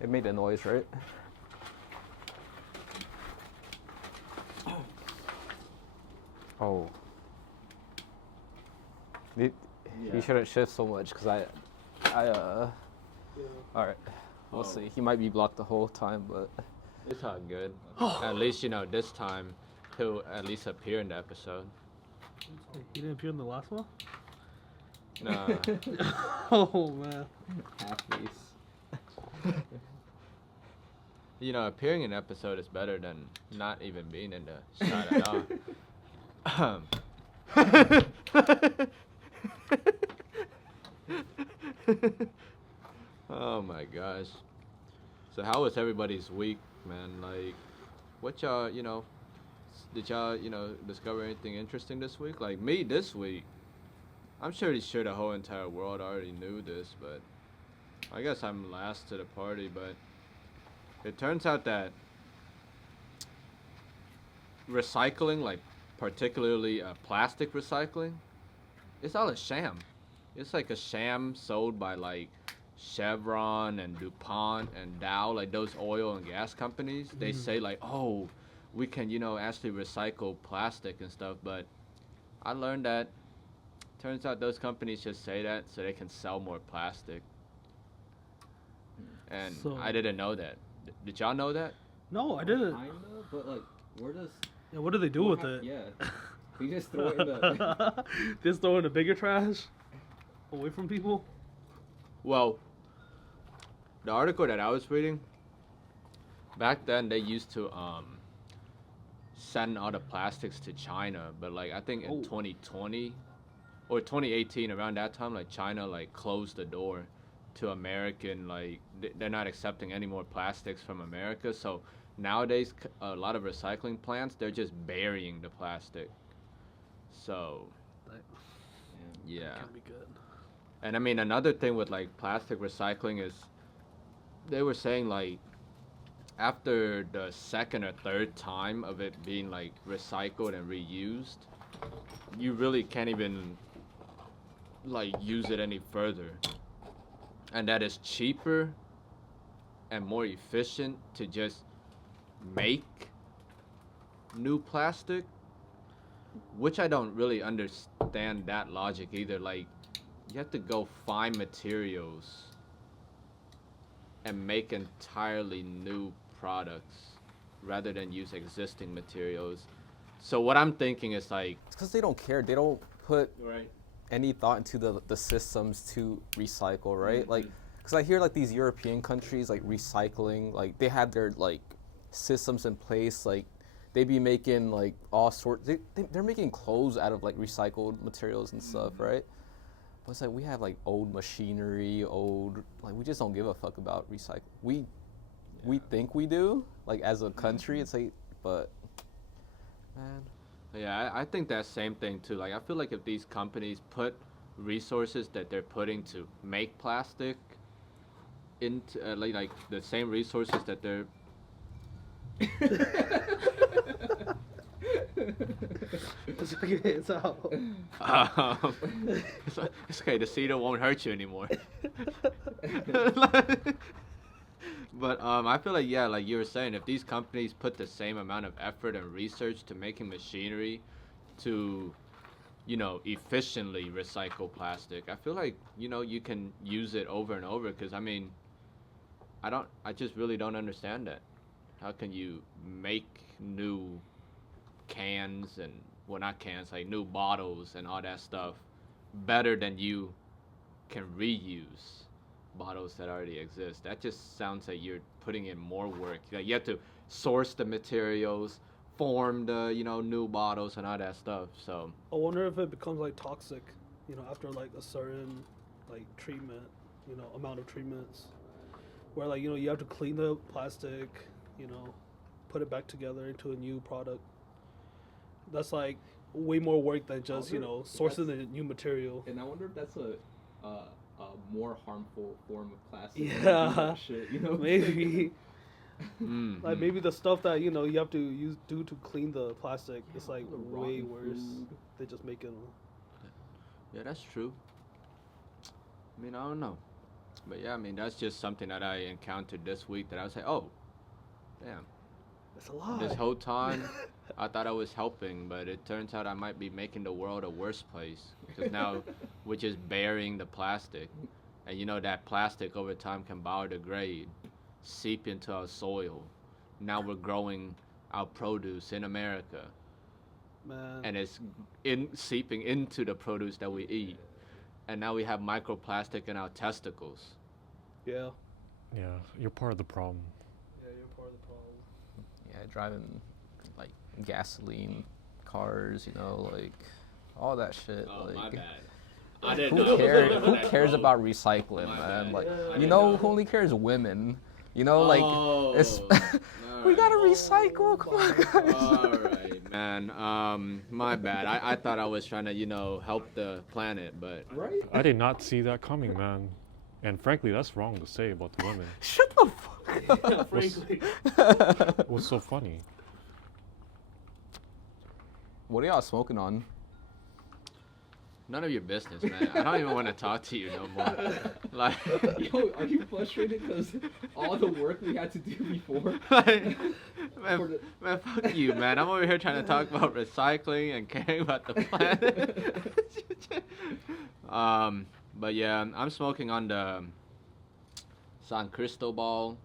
It made a noise, right? Oh. He shouldn't shift so much because all right. We'll see. He might be blocked the whole time, but it's all good. At least, this time he'll at least appear in the episode. He didn't appear in the last one? Nah. Oh, man. half face. Appearing in an episode is better than not even being in the shot at all. Oh my gosh. So how was everybody's week, man? Like, what y'all, did y'all, discover anything interesting this week? Like me this week, I'm pretty sure the whole entire world already knew this, but I guess I'm last to the party, but it turns out that recycling, like particularly plastic recycling, it's all a sham. It's like a sham sold by like Chevron and DuPont and Dow, like those oil and gas companies. They say like, oh, we can, actually recycle plastic and stuff. But I learned that turns out those companies just say that so they can sell more plastic. And So- I didn't know that. Did y'all know that? No, I didn't. Kinda, but like, where does? Yeah, what do they do with it? Yeah, we just throw it in the. Just throw it in the bigger trash? Away from people? Well, the article that I was reading, back then they used to send all the plastics to China, but like I think in 2020 or 2018, around that time, like China like closed the door to American, like they're not accepting any more plastics from America. So nowadays, a lot of recycling plants, they're just burying the plastic. So yeah. Can be good. And I mean, another thing with like plastic recycling is they were saying like after the second or third time of it being like recycled and reused, you really can't even like use it any further. And that is cheaper and more efficient to just make new plastic, which I don't really understand that logic either. Like, you have to go find materials and make entirely new products rather than use existing materials. So what I'm thinking is like, It's because they don't care. They don't put right, any thought into the systems to recycle, right? Like, because I hear like these European countries like recycling, like they have their like systems in place, like they be making like all sorts. They're making clothes out of like recycled materials and stuff, right? But it's like we have like old machinery, like we just don't give a fuck about recycle. We think we do, like as a country. It's like, but man. yeah, I think that same thing too. Like, I feel like if these companies put resources that they're putting to make plastic into like the same resources that they're It's okay, it's out. it's okay. The cedar won't hurt you anymore. But I feel like, yeah, like you were saying, if these companies put the same amount of effort and research to making machinery to, efficiently recycle plastic, I feel like, you can use it over and over. Because I mean, I just really don't understand that. How can you make new cans and, well, not cans, like new bottles and all that stuff better than you can reuse bottles that already exist? That just sounds like you're putting in more work. Like you have to source the materials, form the, new bottles and all that stuff. So I wonder if it becomes like toxic, after like a certain like treatment, amount of treatments, where like you have to clean the plastic, put it back together into a new product. That's like way more work than just sourcing the new material. And I wonder if that's a more harmful form of plastic. Yeah, That shit, maybe. mm-hmm. Like maybe the stuff that you have to do to clean the plastic is like the way rotten worse. food. They just make it. Yeah, that's true. I mean, I don't know. But yeah, I mean, that's just something that I encountered this week that I was like, oh, damn. It's a lie. This whole time, I thought I was helping, but it turns out I might be making the world a worse place. Because now we're just burying the plastic. And you know that plastic over time can biodegrade, seep into our soil. Now we're growing our produce in America. Man. And it's seeping into the produce that we eat. And now we have microplastic in our testicles. Yeah. Yeah, you're part of the problem. Yeah, you're part of the problem. Yeah, driving like gasoline cars, you know, like all that shit. Oh, like, my bad. I didn't Who know. Who cares about recycling, My man? bad. Like, I you didn't know, know. who only cares? Women. You know, like it's. Oh, We gotta alright. recycle. Come on, guys. All right, man. My bad. I thought I was trying to, you know, help the planet, but Right? I did not see that coming, man. And frankly, that's wrong to say about the women. Shut the fuck Yeah, up. frankly. What's so funny? What are y'all smoking on? none of your business, man. I don't even want to talk to you no more. Like, Yo, are you frustrated because all the work we had to do before? like, For the- man, fuck you, man. I'm over here trying to talk about recycling and caring about the planet. But yeah, I'm smoking on the San Cristobal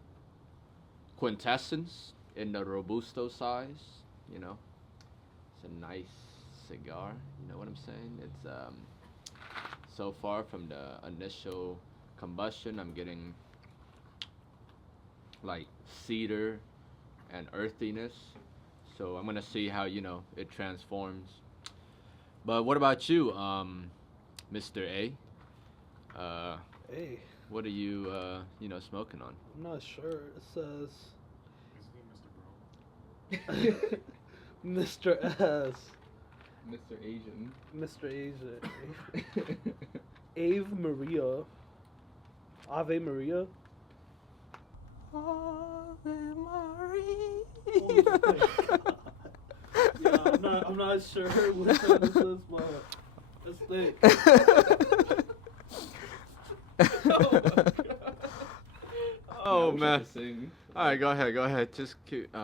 Quintessence in the Robusto size. You know, it's a nice cigar. You know what I'm saying? It's so far from the initial combustion, I'm getting like cedar and earthiness. So I'm gonna see how, you know, it transforms. But what about you, Mr. A? Hey, What are you, you know, smoking on? I'm not sure. It says Mr. S. Mr. Asian. Mr. Asia. Ave Maria. Ave Maria. Ave Maria. Oh my God. Yeah, I'm not sure what song this is, but it's thick. Oh I wish I man! could sing. All right, go ahead. Just keep,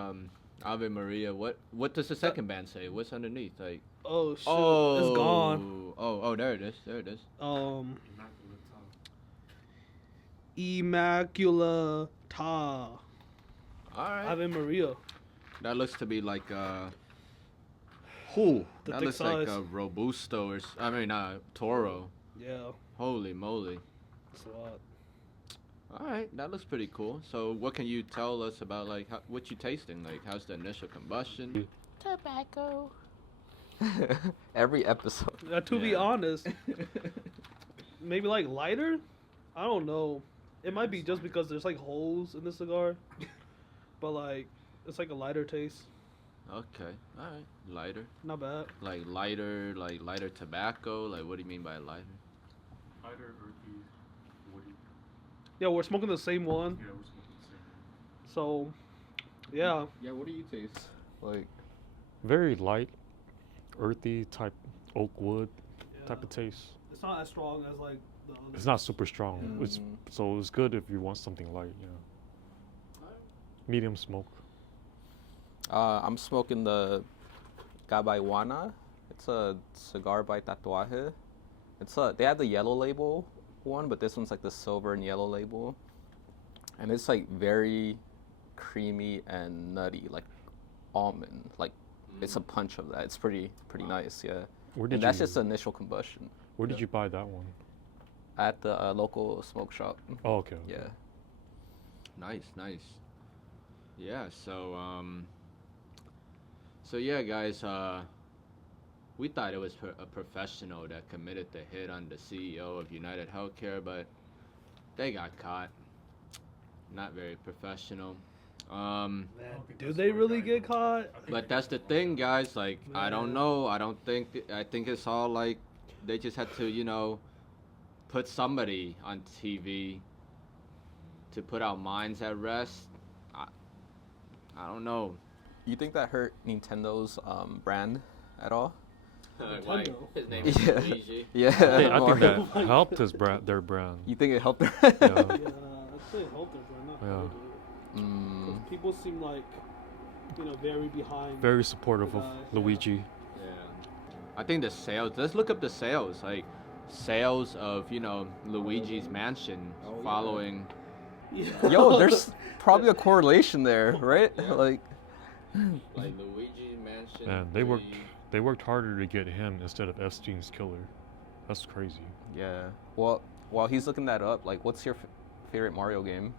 Ave Maria. What does the second band say? What's underneath? Like, Oh shit, oh, it's gone. Oh, there it is. Immaculata. All right. Ave Maria. That looks to be like who? The That thick looks like size. a Robusto or Toro. Yeah, Holy moly! it's a lot. All right, that looks pretty cool. So, what can you tell us about like what you tasting? Like, how's the initial combustion? Tobacco. Every episode. To be Yeah. honest, maybe like lighter. I don't know. It might be just because there's like holes in the cigar, but like it's like a lighter taste. Okay, all right, lighter. Not bad. Like lighter tobacco. Like, what do you mean by lighter? Lighter, earthy, woody. Yeah, we're smoking the same one, Yeah, we're smoking the same. so yeah. Yeah, what do you taste? Like, Very light, earthy type oak wood type Yeah. of taste. It's not as strong as like the other. It's not super strong. Yeah. It's so it's good if you want something light. Yeah. Medium smoke. I'm smoking the Cabaiguan. It's a cigar by Tatuaje. They have the yellow label one, but this one's like the silver and yellow label, and it's like very creamy and nutty, like almond. Like it's a punch of that. It's pretty nice, yeah. Where did And that's you just the initial combustion Where did you buy that one? at the local smoke shop. Oh, okay. Yeah. Nice. Yeah, so yeah, guys, we thought it was a professional that committed the hit on the CEO of United Healthcare, but they got caught. Not very professional. Man, don't think do that's they what really I get know. caught? But that's the thing, guys. Like, I don't Man. know. I think it's all like they just had to, you know, put somebody on TV to put our minds at rest. I don't know. You think that hurt Nintendo's brand at all? Why Nintendo. his name is Yeah. Luigi. Yeah, I think Mario. that helped their brand. You think it helped their? Yeah. Yeah, I'd say it helped it, but not Yeah. hurt it. 'Cause Mm, people seem like, very behind. Very supportive of Yeah. Luigi. Yeah. I think the sales. Let's look up the sales. Like sales of Luigi's Mansion Oh, yeah. following. Yeah. yo, there's probably a correlation there, right? Like, Like Luigi Mansion. Man, they worked harder to get him instead of Epstein's killer. That's crazy. yeah. Well, while he's looking that up, like, what's your favorite Mario game?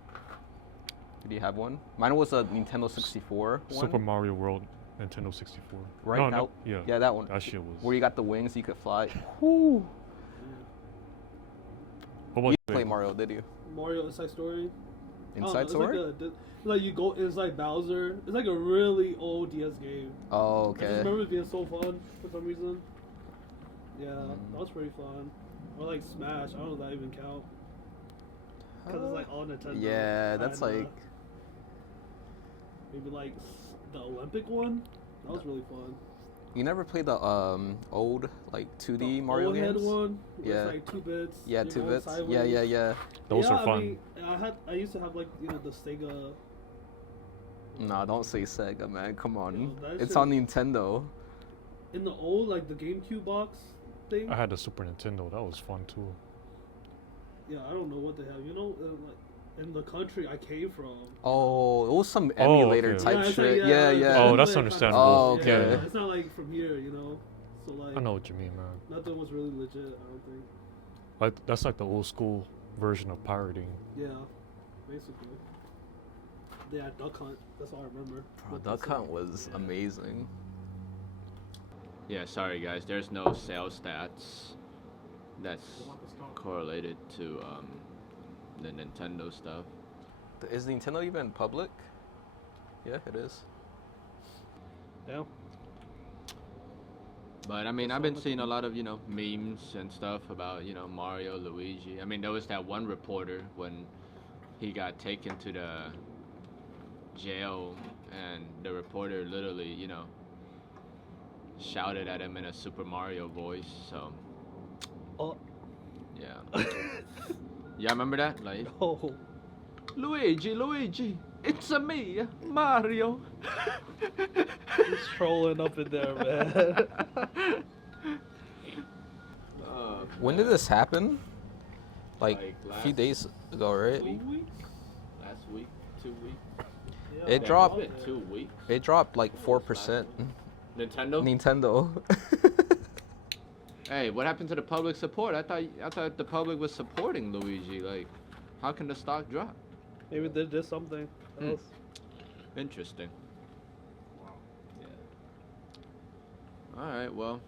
Do you have one? Mine was a Nintendo 64 one. Super Mario World, Nintendo 64. Right, No, that- no, yeah. Yeah, that one. That shit was. Where you got the wings, you could fly. Whoo! What about You you? didn't play Mario, did you? Mario Inside Story. Inside Story? It's like you go inside Bowser. It's like a really old DS game. Oh, I just okay. remember it being so fun for some reason. Yeah, that was pretty fun. Or like Smash. I don't know if that even count. Because it's like all Nintendo. Yeah, that's and, like. maybe like the Olympic one. That was really fun. You never played the old like 2D The Mario old head games? one. Where Yeah. It's like 2 bits. Yeah, you're 2 going bits. Yeah, sideways. yeah, yeah. Those yeah, are fun. I mean, I used to have like the Sega. Nah, don't say Sega, man. Come on. Yo, that It's shit- on Nintendo. In the old like the GameCube box thing. I had the Super Nintendo. That was fun too. Yeah, I don't know what they have. Like in the country I came from. Oh, it was some Oh, emulator okay. type it's like, shit. Yeah, yeah. Oh, it's that's like understandable. Oh, yeah, okay. It's not like from here, So like I know what you mean, man. nothing was really legit. I don't think. Like that's like the old school version of pirating. Yeah, basically. Yeah, Duck Hunt. That's all I remember. Bro, What Duck they said. Hunt was amazing. Yeah, sorry guys. There's no sales stats that's correlated to the Nintendo stuff. Is Nintendo even public? Yeah, it is. Yeah. But I mean, I've been seeing a lot of memes and stuff about Mario, Luigi. I mean, there was that one reporter when he got taken to the jail, and the reporter literally shouted at him in a Super Mario voice. So Oh. yeah, yeah, remember that? Like, Oh. Luigi, it's a me, Mario. He's trolling up in there, man. When did this happen? Like a few last days ago, right? week? Last week, 2 weeks. Yeah, It dropped- It's been 2 weeks. It dropped like 4%. Nintendo. Nintendo. Hey, what happened to the public support? I thought the public was supporting Luigi. Like, how can the stock drop? Maybe they did something else. Interesting. Yeah. All right. Well,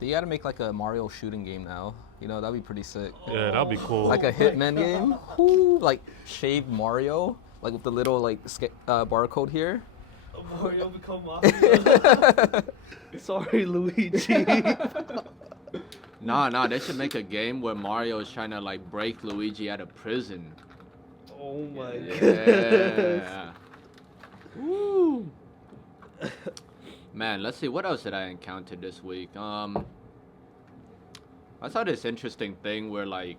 They gotta make like a Mario shooting game now. That'd be pretty sick. Yeah, that'd be cool. Like a Hitman game. Whoo, like shaved Mario, like with the little like barcode here. Mario become Mario. Sorry, Luigi. nah. They should make a game where Mario is trying to like break Luigi out of prison. Oh my goodness. Yeah. Woo. Man, let's see. What else did I encounter this week? I saw this interesting thing where, like,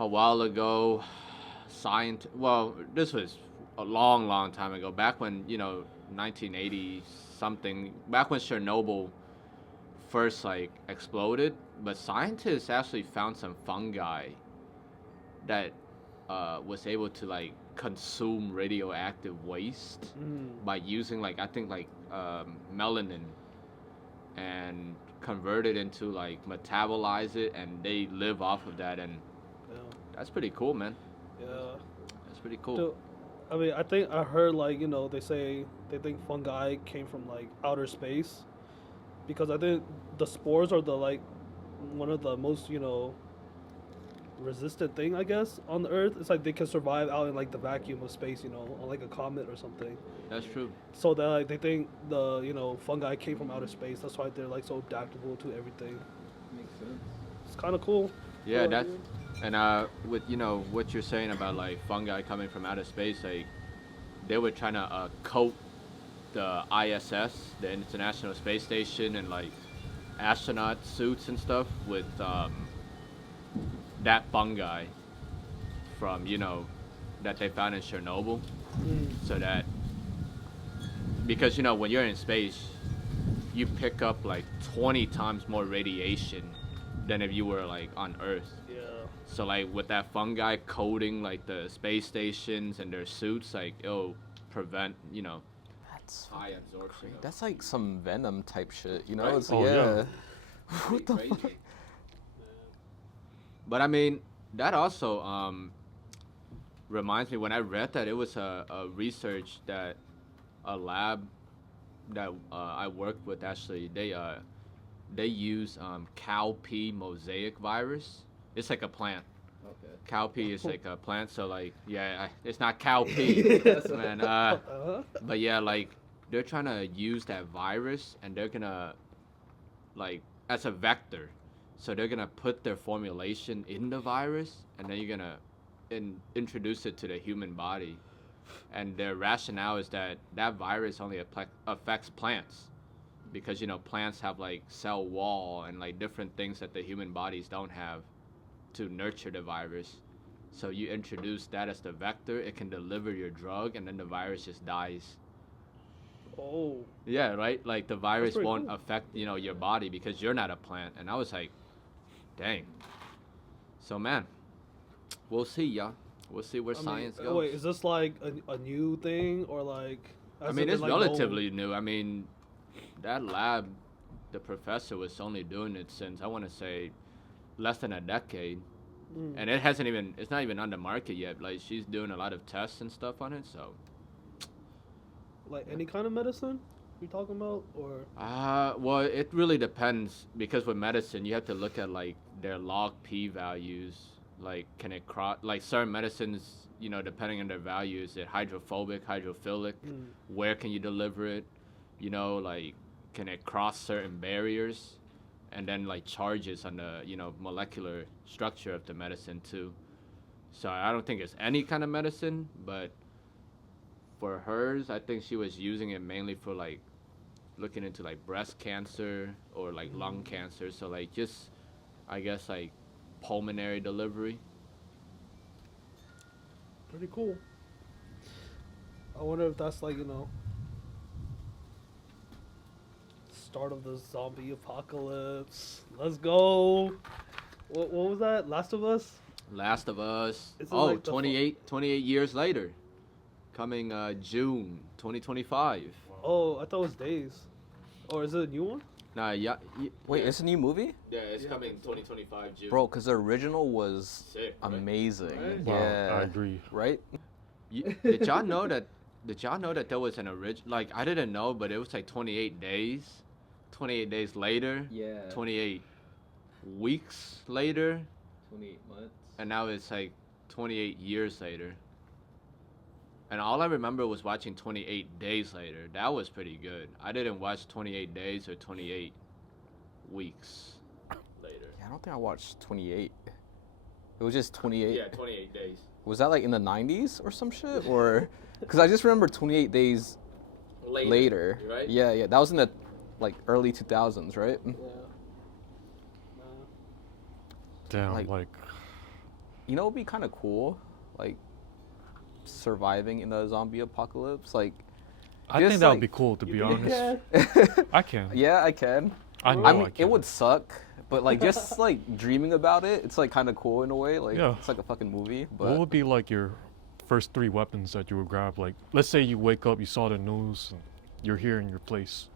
a while ago, this was a long time ago. Back when 1980 something. Back when Chernobyl first like exploded, but scientists actually found some fungi that was able to like consume radioactive waste by using like I think like melanin and convert it into like metabolize it, and they live off of that, and Yeah. that's pretty cool, man. Yeah. That's pretty cool. Dude, I mean, I think I heard like they say they think fungi came from like outer space, because I think the spores are the like one of the most resistant thing I guess on the Earth. It's like they can survive out in like the vacuum of space, on like a comet or something. That's true. So that like they think the fungi came from outer space. That's why they're like so adaptable to everything. Makes sense. It's kind of cool. Yeah, Cool that's idea. and with what you're saying about like fungi coming from outer space, like they were trying to coat the ISS, the International Space Station, and like astronaut suits and stuff with that fungi from that they found in Chernobyl. So that because when you're in space, you pick up like 20 times more radiation than if you were like on Earth. Yeah. So like with that fungi coating like the space stations and their suits, like it'll prevent That's high absorption. of- that's like some Venom type shit. You know, Right? it's Oh, yeah. What the Crazy. fuck? But I mean, that also reminds me when I read that it was a research that a lab that I worked with actually they use cow pea mosaic virus. It's like a plant. Okay. Cow pea is like a plant, so like it's not cow pea, man. But yeah, like they're trying to use that virus and they're gonna like as a vector. So they're gonna put their formulation in the virus and then you're gonna introduce it to the human body. And their rationale is that virus only affects plants because plants have like cell wall and like different things that the human bodies don't have to nurture the virus. So you introduce that as the vector, it can deliver your drug and then the virus just dies. Oh. Yeah, right? Like the virus pretty won't cool. affect, your body because you're not a plant. And I was like, dang. So man, we'll see, y'all. We'll see where science goes. Wait, is this like a new thing or like? I has mean, it it's been, like, known? relatively new. I mean, that lab, the professor was only doing it since, I want to say, less than a decade. And it's not even on the market yet. Like, she's doing a lot of tests and stuff on it, so. Like any kind of medicine you talking about, or? Well, it really depends because with medicine, you have to look at, like, their log P values. Like, can it cross, like, certain medicines, depending on their values, is it hydrophobic, hydrophilic? Where can you deliver it? Like, can it cross certain barriers? And then, like, charges on the, molecular structure of the medicine, too. So I don't think it's any kind of medicine, but for hers, I think she was using it mainly for, like, looking into, like, breast cancer or, like, lung cancer. So, like, just, I guess, like, pulmonary delivery. Pretty cool. I wonder if that's like start of the zombie apocalypse. Let's go. What was that? Last of Us? Last of Us. Is it Oh, like the 28 years later. Coming June 2025. Oh, I thought it was Days. Or is it a new one? Nah, yeah. Wait, it's a new movie, Yeah, it's Yeah, I coming think so. 2025 June. bro? Because the original was Sick, right? amazing. Right? Wow, Yeah, I agree. right? Did y'all know that? Did y'all know that there was an original? Like, I didn't know, but it was like 28 days. 28 days later. Yeah. 28 weeks later. 28 months. And now it's like 28 years later. And all I remember was watching 28 days later. That was pretty good. I didn't watch 28 days or 28 weeks later. Yeah, I don't think I watched 28. It was just 28. Yeah, 28 days. Was that like in the 90s or some shit? Or because I just remember 28 days later. Right? Yeah, that was in the like early 2000s, right? Yeah. Damn, Like- like You know, it'd be kind of cool, like surviving in the zombie apocalypse. Like, I just think that would like- be cool, to be honest. Yeah. I can. yeah, I can. I know I I mean, can. it would suck, but like just like dreaming about it, it's like kind of cool in a way. Like, Yeah. it's like a fucking movie. What But would be like your first 3 weapons that you would grab? Like, let's say you wake up, you saw the news, and you're here in your place.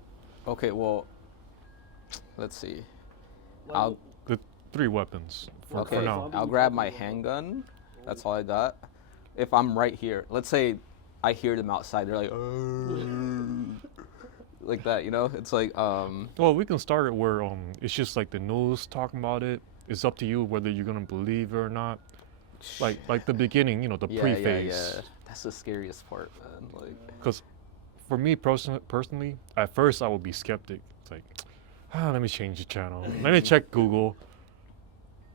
okay, well, let's see. Like, I'll 3 weapons for okay, now. Zombie I'll grab my apocalypse. handgun. That's all I got. If I'm right here, let's say I hear them outside, they're like, like that, you know? It's like, Well, we can start it where it's just like the news talking about it. It's up to you whether you're gonna believe it or not. Like the beginning, the yeah, preface. yeah. That's the scariest part, man. Like, Because for me personally, at first I would be skeptic. It's like, let me change the channel. Let me check Google.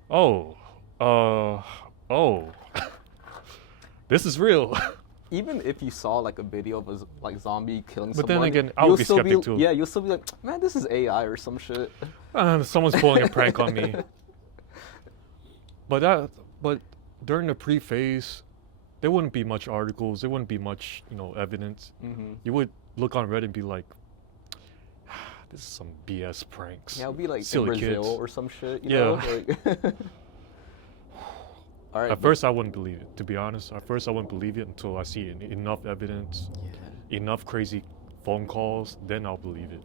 Oh, this is real. even if you saw like a video of a like zombie killing But someone, then again, I would you'll be still skeptic too. Yeah, you'll still be like, man, this is AI or some shit. Someone's pulling a prank on me. But during the pre-phase, there wouldn't be much articles. There wouldn't be much, evidence. Mm-hmm. You would look on Reddit and be like, this is some BS pranks. Yeah, it'll be like Silly in Brazil kids. or some shit. You Yeah. know? Like, all right. At first, I wouldn't believe it. To be honest, at first I wouldn't believe it until I see enough evidence, yeah. enough crazy phone calls. Then I'll believe it.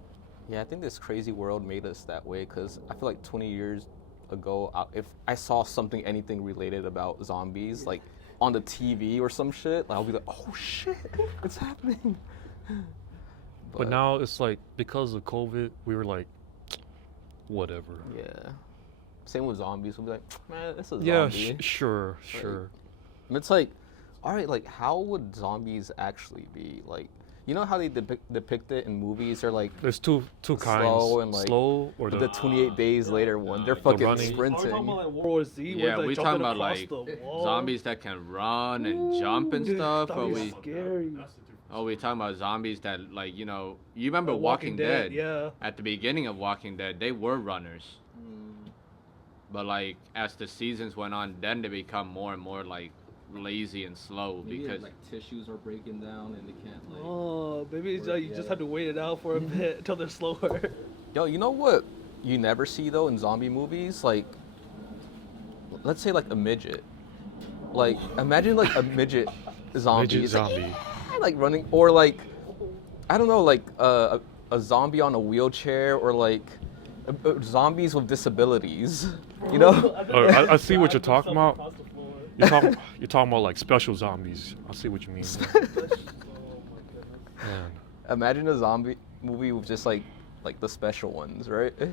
Yeah, I think this crazy world made us that way because I feel like 20 years ago, if I saw anything related about zombies, like on the TV or some shit, like, I'll be like, oh shit, it's happening. But now it's like, because of COVID, we were like, whatever. Yeah. Same with zombies. We'll be like, man, this is Yeah, zombie. sure. And it's like, all right, like, how would zombies actually be? Like, you know how they depict it in movies? They're like There's two kinds. slow and like slow or the 28 days later one. They're fucking running. Are we talking sprinting. about like World War Z? Yeah, where we they talking jumping about across like the wall? zombies that can run and jump and stuff, That'd or be we scary. we talking about zombies that, like, you remember Like Walking Dead? Yeah. At the beginning of Walking Dead, they were runners, but like as the seasons went on, then they become more and more like lazy and slow Maybe because like tissues are breaking down and they can't like. Oh, maybe it's Work like you just together. have to wait it out for a bit until they're slower. Yo, you know what you never see though in zombie movies? Like, let's say like a midget. Like, imagine like a midget zombie. Midget It's zombie. like running, or like, I don't know, like a zombie on a wheelchair, or like zombies with disabilities. You know? I see what you're talking about. You're talking about like special zombies. I see what you mean. Man. Imagine a zombie movie with just like the special ones, right? yeah,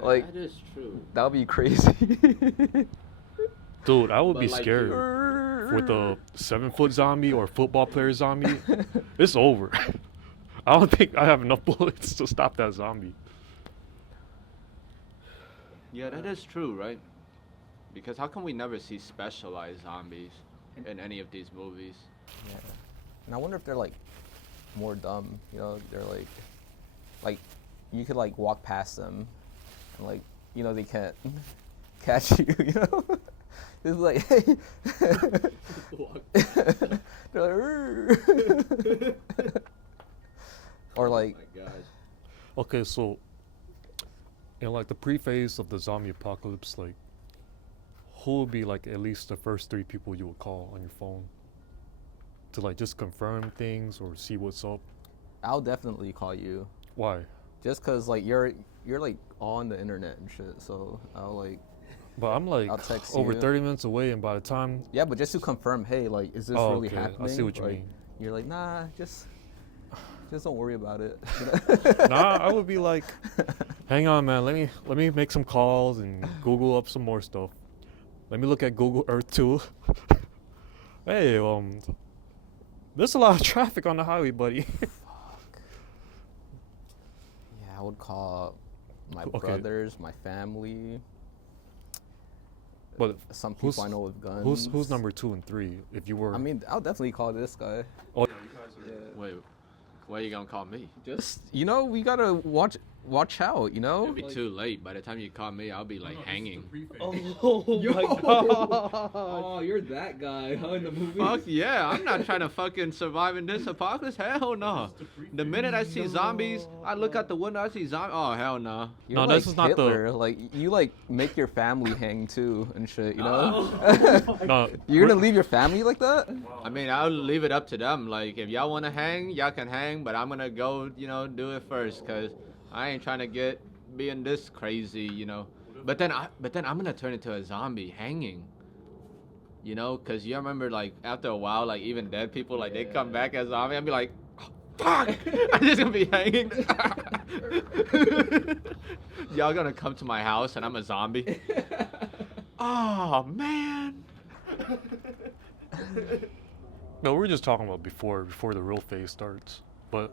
Like- that is true. That would be crazy. Dude, I would But, be like, scared with a 7-foot zombie or football player zombie. It's over. I don't think I have enough bullets to stop that zombie. Yeah, that is true, right? Because how come we never see specialized zombies in any of these movies? Yeah. And I wonder if they're like more dumb, you know, they're like you could like walk past them and like, you know, they can't catch you, you know? It's like, hey. They're like, or like, Oh my gosh. Okay, so in like the pre-phase of the zombie apocalypse, like who would be like at least the first 3 people you would call on your phone to like just confirm things or see what's up? I'll definitely call you. Why? Just cause like you're like on the internet and shit, so I'll like, But I'm like I'll text over you. 30 minutes away, and by the time yeah, but just to confirm, hey, like, is this Oh, really okay. I happening? see what you Like, mean. You're like, nah, just don't worry about it. nah, I would be like, hang on, man. Let me make some calls and Google up some more stuff. Let me look at Google Earth too. Hey, there's a lot of traffic on the highway, buddy. Yeah, I would call my Okay. brothers, my family, But some people who's I know with guns. who's number 2 and 3? If you were, I mean, I'll definitely call this guy. oh, Wait, why are you gonna call me? Just, you know, we gotta watch out, you know? It'll be too late. By the time you call me, I'll be like hanging. Oh Yo. my god. Oh, you're that guy, huh? In the movie. Fuck yeah, I'm not trying to fucking survive in this apocalypse. Hell no. The minute I see zombies, I look out the window, I see zombies. Oh, hell no. You're No, like this is not the- Hitler. Like, you like make your family hang too and shit, you know? no, You're gonna leave your family like that? I mean, I'll leave it up to them. Like, if y'all want to hang, y'all can hang, but I'm gonna go, do it first, cause I ain't trying to being this crazy, But then I'm gonna turn into a zombie hanging, cause you remember, like, after a while, like, even dead people, like, they come back as zombie, I'll be like, oh, fuck, I'm just gonna be hanging. Y'all gonna come to my house and I'm a zombie? Oh man. no, we're just talking about before the real phase starts. But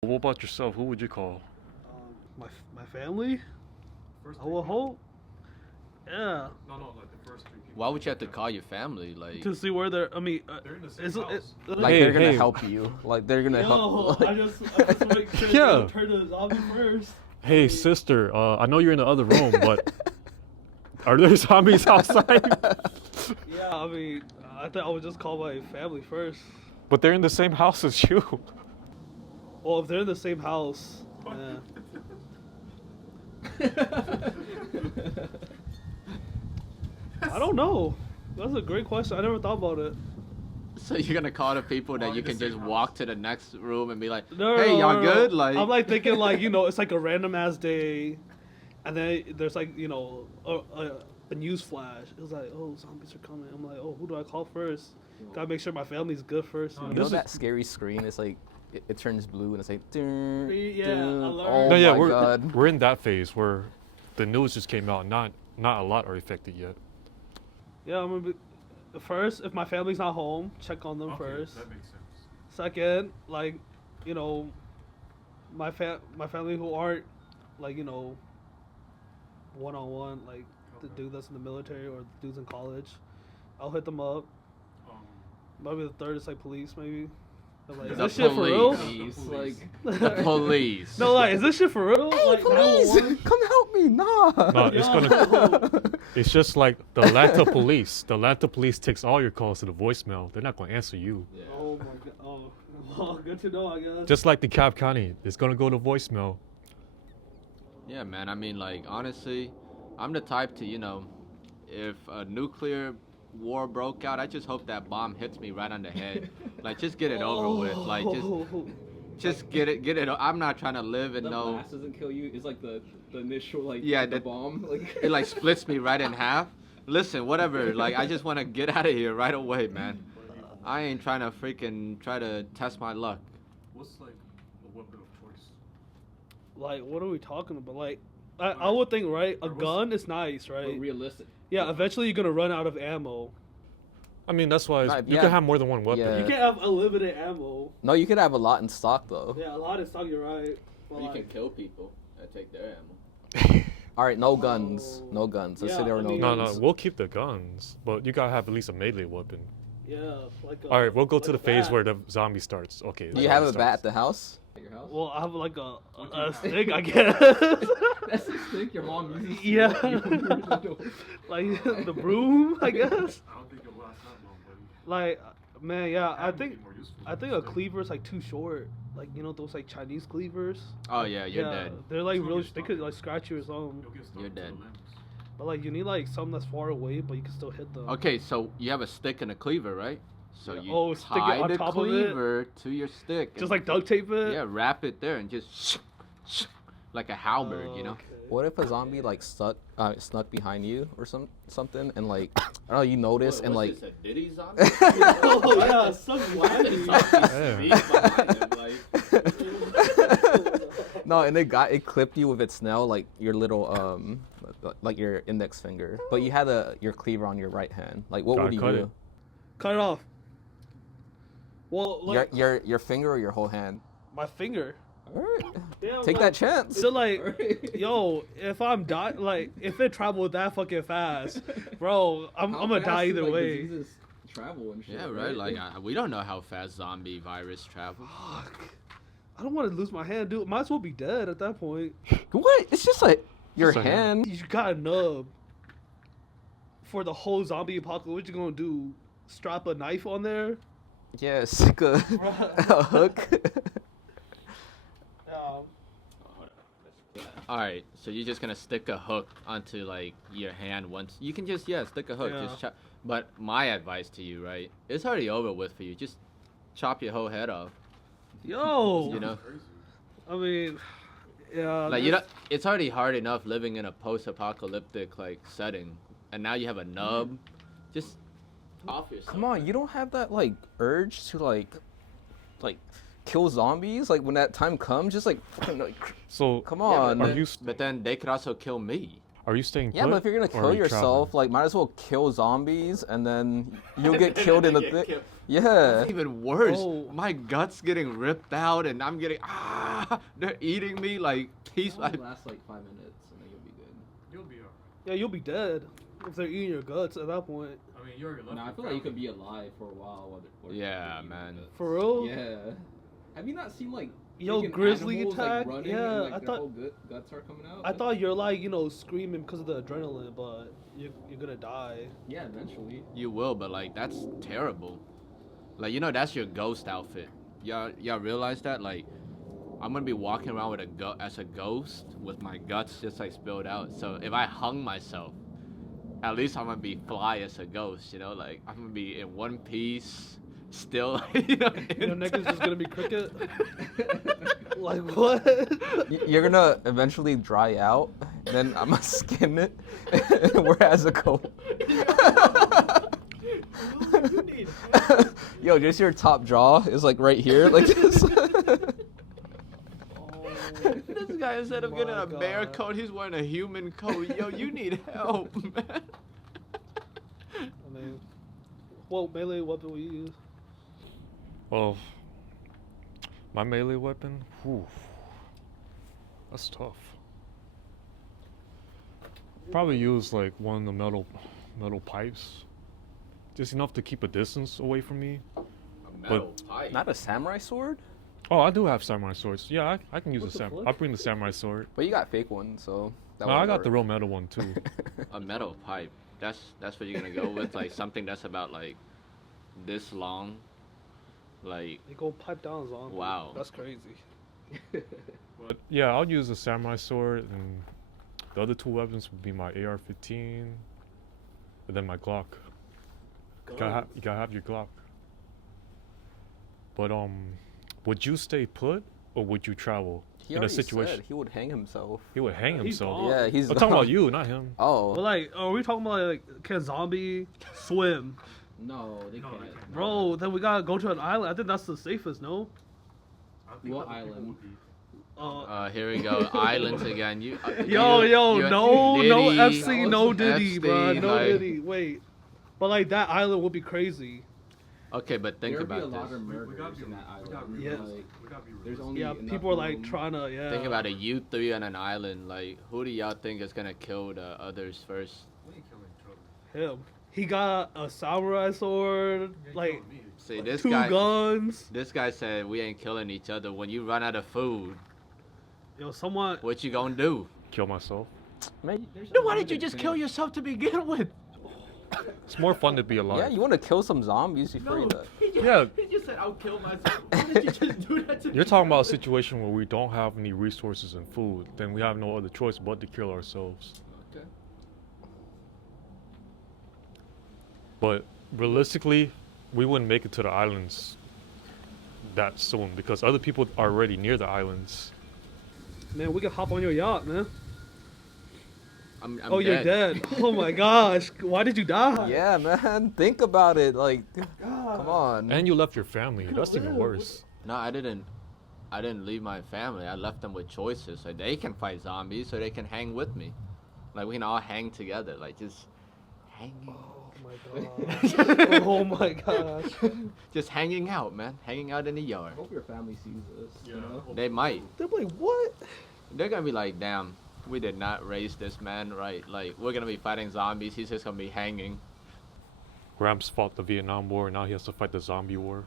what about yourself? Who would you call? My family? I will hope. Yeah. No, like the first 3 people. Why would you have to call your family? Like, to see where they're. I mean, They're in the same is house. Like Hey, they're gonna hey. help you. Like they're gonna Yo, help. I just make sure Yeah. to turn the zombie first. Hey, sister, I know you're in the other room, but are there zombies outside? Yeah, I mean, I thought I would just call my family first. But they're in the same house as you. Well, if they're in the same house, I don't know. That's a great question. I never thought about it. so you're gonna call the people that in you the can just same walk house. to the next room and be like, No, hey, y'all no. good? Like, I'm like thinking like, it's like a random ass day, and then there's like, a news flash. It was like, oh, zombies are coming. I'm like, oh, who do I call first? Gotta make sure my family's good first. You know that scary screen? It's like it turns blue and it's like. Dun, Yeah, dun. alert. Oh No, yeah, my god. we're in that phase where the news just came out. Not a lot are affected yet. Yeah, I'm gonna be, first, if my family's not home, check on them Okay, first. that makes sense. Second, like, my family who aren't, like, one-on-one, like the Okay. dude that's in the military or the dudes in college, I'll hit them up. Um, Maybe the third is like police, maybe. I'm like, is The this shit for real? police. Like, the police. No, like, is this shit for real? Hey, Like, police! 911? Come help me! Nah. No, it's gonna. It's just like the Atlanta police. The Atlanta police takes all your calls to the voicemail. They're not gonna answer you. yeah. Oh my god. Oh, well, good to know, I guess. Just like the Cobb County, it's gonna go to voicemail. Yeah, man. I mean, like, honestly, I'm the type to, if a nuclear war broke out, I just hope that bomb hits me right on the head. Like, just get it over with. Like, just get it. I'm not trying to live and The know. blast doesn't kill you. It's like the initial, like, Yeah, the the- bomb. Like, It like splits me right in half. Listen, whatever. Like, I just want to get out of here right away, man. I ain't trying to freaking try to test my luck. what's like a weapon of choice? Like, what are we talking about? Like, I would think, right? A Or what's- gun is nice, but right? realistic. Yeah, eventually you're gonna run out of ammo. I mean, that's why Right, you yeah. can have more than one weapon. Yeah. You can't have unlimited ammo. No, you could have a lot in stock though. Yeah, a lot of stuff. You're right. But But you like, can kill people and take their ammo. All right, no guns. No guns. Let's say Yeah, there were I no mean- No, guns. no, we'll keep the guns, but you gotta have at least a melee weapon. yeah, like. All right, we'll go like to the a phase bat. where the zombie starts. Okay. Do you have a bat at the house? At your house? Well, I have like a Okay. stick, I guess. That's the stick your mom uses. Yeah. To Like the broom, I guess. I don't think it'll last that long, buddy. Like, man, yeah, I That would think be more useful I than think a stick. cleaver is like too short. Like, those like Chinese cleavers. Oh yeah, you're yeah, dead. they're like It's gonna really. get They stuck. could like scratch you or something. You'll get stuck You're to the dead. limbs. But like, you need like something that's far away, but you can still hit them. Okay, so you have a stick and a cleaver, right? So Yeah. you Oh, stick it tie on the top of it? cleaver to your stick. Just and- like duct tape it. Yeah, wrap it there and just like a halberd, you know? Okay. What if a zombie like snuck behind you or something and like I don't know, you notice and like a Diddy zombie? Oh yeah, some wacky. no, and it clipped you with its nail like your little like your index finger, but you had your cleaver on your right hand. Like what Gotta would you cut do? it. Cut it off. Well, like Your finger or your whole hand? my finger. All right, Damn, take that chance. So like, yo, if I'm like, if it traveled that fucking fast, bro, I'm gonna die either way. Travel and shit. Yeah, right. Like we don't know how fast zombie virus travels. Fuck. I don't want to lose my hand, dude. Might as well be dead at that point. What? It's just like your Just a hand. hand. You got a nub for the whole zombie apocalypse. What you gonna do? Strap a knife on there? Yeah, stick a hook. All right, so you're just gonna stick a hook onto like your hand once. You can just stick a hook. Yeah. Just chop. But my advice to you, right? It's already over with for you. Just chop your whole head off. Yo, You know, Crazy. I mean, yeah. like you know, it's already hard enough living in a post-apocalyptic like setting, and now you have a nub. Just off yourself. Come on, you don't have that like urge to like kill zombies like when that time comes. Just like fucking, like So come Yeah, on. but, Are then, you but then they could also kill me. are you staying Yeah, put? but if you're gonna or kill are you yourself, traveling? like might as well kill zombies and then you'll get killed in the thing. Yeah. Even worse, Oh. my gut's getting ripped out, and I'm getting they're eating me like piece by. It'll last like 5 minutes and then you'll be good. You'll be alright. Yeah, you'll be dead. if they're eating your guts at that point. I mean, you already left. Nah, I your feel like you could family. be alive for a while. While Yeah, you're man. eating For real? guts. Yeah. Have you not seen like Yo, freaking grizzly animals, attack? Like, running Yeah, and, like, I their thought- whole guts are coming out? I thought you're like, screaming because of the adrenaline, but you're gonna die. Yeah, eventually. You will, but like that's terrible. Like that's your ghost outfit. Y'all realize that? Like I'm gonna be walking around with as a ghost with my guts just like spilled out. So if I hung myself, at least I'm gonna be fly as a ghost. Like I'm gonna be in one piece, still. Your neck is just gonna be cricket. Like what? You're gonna eventually dry out, then I'm gonna skin it, whereas a coat. Yo, just your top jaw is like right here, like this. This guy, instead of getting my a bear God. coat, he's wearing a human coat. Yo, you need help, man. I mean, what melee weapon we use? Well, my melee weapon, whew, that's tough. Probably use like one of the metal pipes, just enough to keep a distance away from me. Metal pipe. Not a samurai sword, Oh, I do have samurai swords. Yeah, I can use What a the samurai. fuck? I'll bring the samurai sword. but you got fake ones, so. That No, I won't got the work. real metal one too. A metal pipe. That's what you're gonna go with, like something that's about like this long. Like They go pipe down zombie. Wow. That's crazy. But yeah, I'll use a samurai sword, and the other two weapons would be my AR-15, and then my Glock. You gotta have your Glock. But would you stay put or would you travel He in a already situation? said he would hang himself. He would hang He's himself. gone. Yeah, he's. I'm talking about you, not him. Oh. But like, are we talking about like, can zombie swim? No, they No, can't. they can't. Bro, then we gotta go to an island. I think that's the safest, no? I think What other people island? would be- here we go, islands again. You. Yo, no Diddy, FC, no Diddy, bro, Epstein, no like- Diddy. Wait, but like that island would be crazy. Okay, but think There'd be a about lot this. of We murders gotta be in that we gotta island. be Yes. realistic. Like, We gotta be there's realistic. only Yeah, enough people are like room. trying to, yeah. Think about it. You three on an island. Like, who do y'all think is gonna kill the others first? We ain't killing each other. Him. He got a samurai sword, You ain't like killing me. See, this two guy. guns. This guy said we ain't killing each other. When you run out of food, Yo, someone. what you gonna do? Kill myself. Man, Then why did you just kill yourself to begin with? It's more fun to be alive. yeah, you want to kill some zombies before you die. Yeah, He just said I'll kill myself. Why did you just do that to you're talking about a situation where we don't have any resources and food. Then we have no other choice but to kill ourselves. Okay. But realistically, we wouldn't make it to the islands that soon because other people are already near the islands. Man, we can hop on your yacht, man. I'm Oh, you're dead. Oh my gosh. Why did you die? Yeah, man. Think about it. Like, come on. And you left your family. That's even worse. No, I didn't leave my family. I left them with choices. So they can fight zombies, so they can hang with me. Like we can all hang together. Like just hanging. Oh my gosh. Oh my gosh. Just hanging out, man. Hanging out in the yard. I hope your family sees this. Yeah. You know? They might. They're like, what? They're gonna be like, damn, we did not raise this man right. Like we're gonna be fighting zombies. He's just gonna be hanging. Gramps fought the Vietnam War, and now he has to fight the zombie war.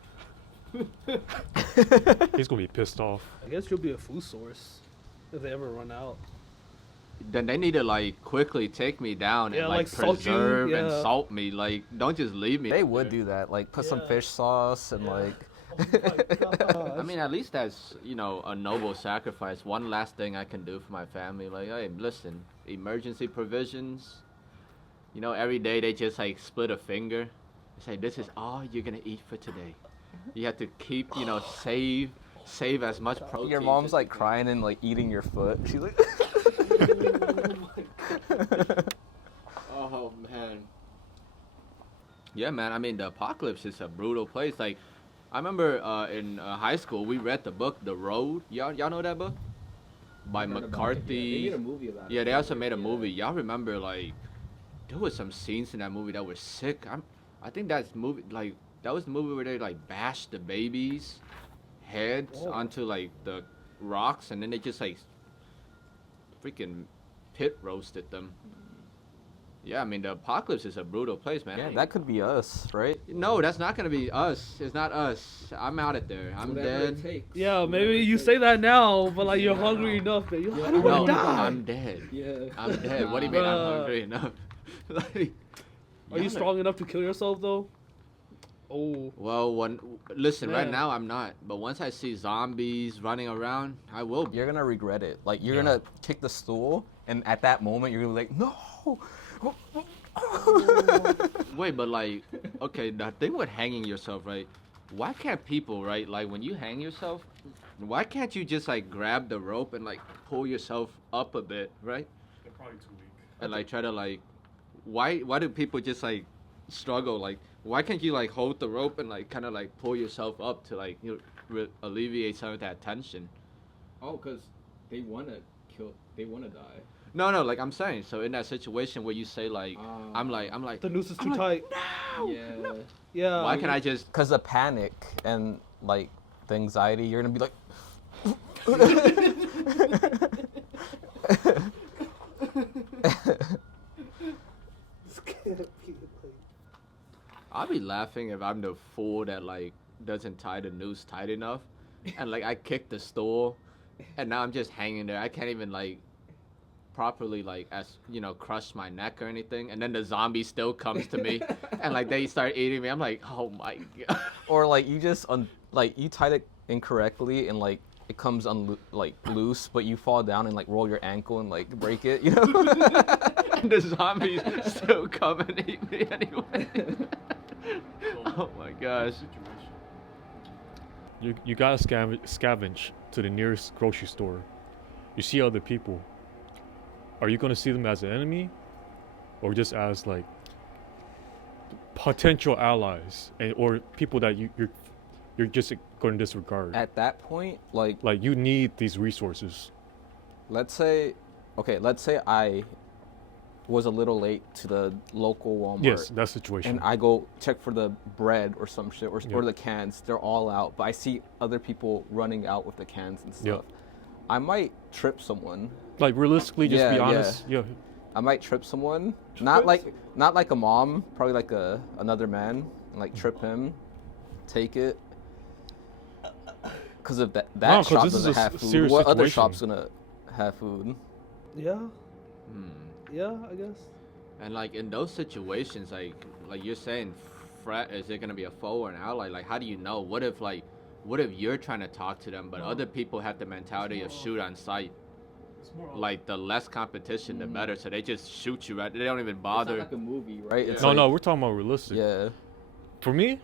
He's gonna be pissed off. I guess you'll be a food source if they ever run out. Then they need to like quickly take me down Yeah, and like salt you, preserve and yeah. salt me. Like don't just leave me. They would do that. Like, put some Yeah. fish sauce and like. I mean, at least that's, a noble sacrifice. One last thing I can do for my family. Like, hey, listen, emergency provisions. Every day they just, like, split a finger. They say, this is all you're going to eat for today. You have to keep, save as much protein. Your mom's like crying and like eating your foot. She's like. Oh, man. Yeah, man. I mean, the apocalypse is a brutal place. Like, I remember in high school, we read the book, The Road. Y'all know that book? By Heard about it. McCarthy. Yeah, they made a movie about it. Yeah, they also made a Yeah. movie. Y'all remember, like, there was some scenes in that movie that were sick. I think that was the movie where they, like, bashed the babies' heads Oh. onto, like, the rocks, and then they just, like, freaking pit roasted them. Yeah, I mean the apocalypse is a brutal place, man. Yeah, that could be us, right? No, that's not gonna be us. It's not us. I'm out of there. I'm Whatever dead. it takes. Yeah, Whatever maybe it you takes. say that now, but like you're hungry enough, man. I don't No, want to die. I'm dead. Yeah. I'm dead. What do you mean I'm Bruh. hungry enough? Like, Are you strong enough to kill yourself though? Oh. well, listen, right Man. now I'm not. But once I see zombies running around, I will be. You're gonna regret it. Like you're Yeah. gonna kick the stool, and at that moment you're gonna be like, no. Wait, but like, okay, the thing with hanging yourself, right? Why can't people, right? Like when you hang yourself, why can't you just like grab the rope and like pull yourself up a bit, right? They're probably too weak. And like try to like, why do people just like struggle? Like, why can't you like hold the rope and like kind of like pull yourself up to like alleviate some of that tension? Oh, because they want to kill. They want to die. No, like I'm saying. So in that situation where you say like, I'm like, The noose is too I'm tight. Yeah. Yeah. why can't I just? Because the panic and like the anxiety, you're gonna be like. I'll be laughing if I'm the fool that like doesn't tie the noose tight enough, and like I kick the stool, and now I'm just hanging there. I can't even like properly like crush my neck or anything, and then the zombie still comes to me, and like they start eating me. I'm like, oh my god. Or like you just you tied it incorrectly and like it comes loose, but you fall down and like roll your ankle and like break it, you know? And the zombies still come and eat me anyway. Oh my gosh. You gotta scavenge to the nearest grocery store. You see other people. Are you gonna see them as an enemy, or just as like potential allies, or people that you're just going to disregard? At that point, like You need these resources. let's say I was a little late to the local Walmart. Yes, that situation. And I go check for the bread or some shit, or Yeah. the cans. They're all out, but I see other people running out with the cans and Yeah. stuff. I might trip someone. Like realistically, just be Yeah, honest. Yeah. I might trip someone. Not like a mom, probably like another man, and like trip him, take it. Because if that No, 'cause shop this is doesn't a have food, serious what other situation. shop's gonna have food? Yeah. Hmm. Yeah, I guess. And like in those situations, like you're saying, is it gonna be a foe or an ally? Like how do you know? What if you're trying to talk to them, but other people have the mentality of shoot on sight? Like the less competition, the better. So they just shoot you right. They don't even It's bother. not like a movie, right? Right? It's No, like, no, we're talking about realistic. Yeah. For me,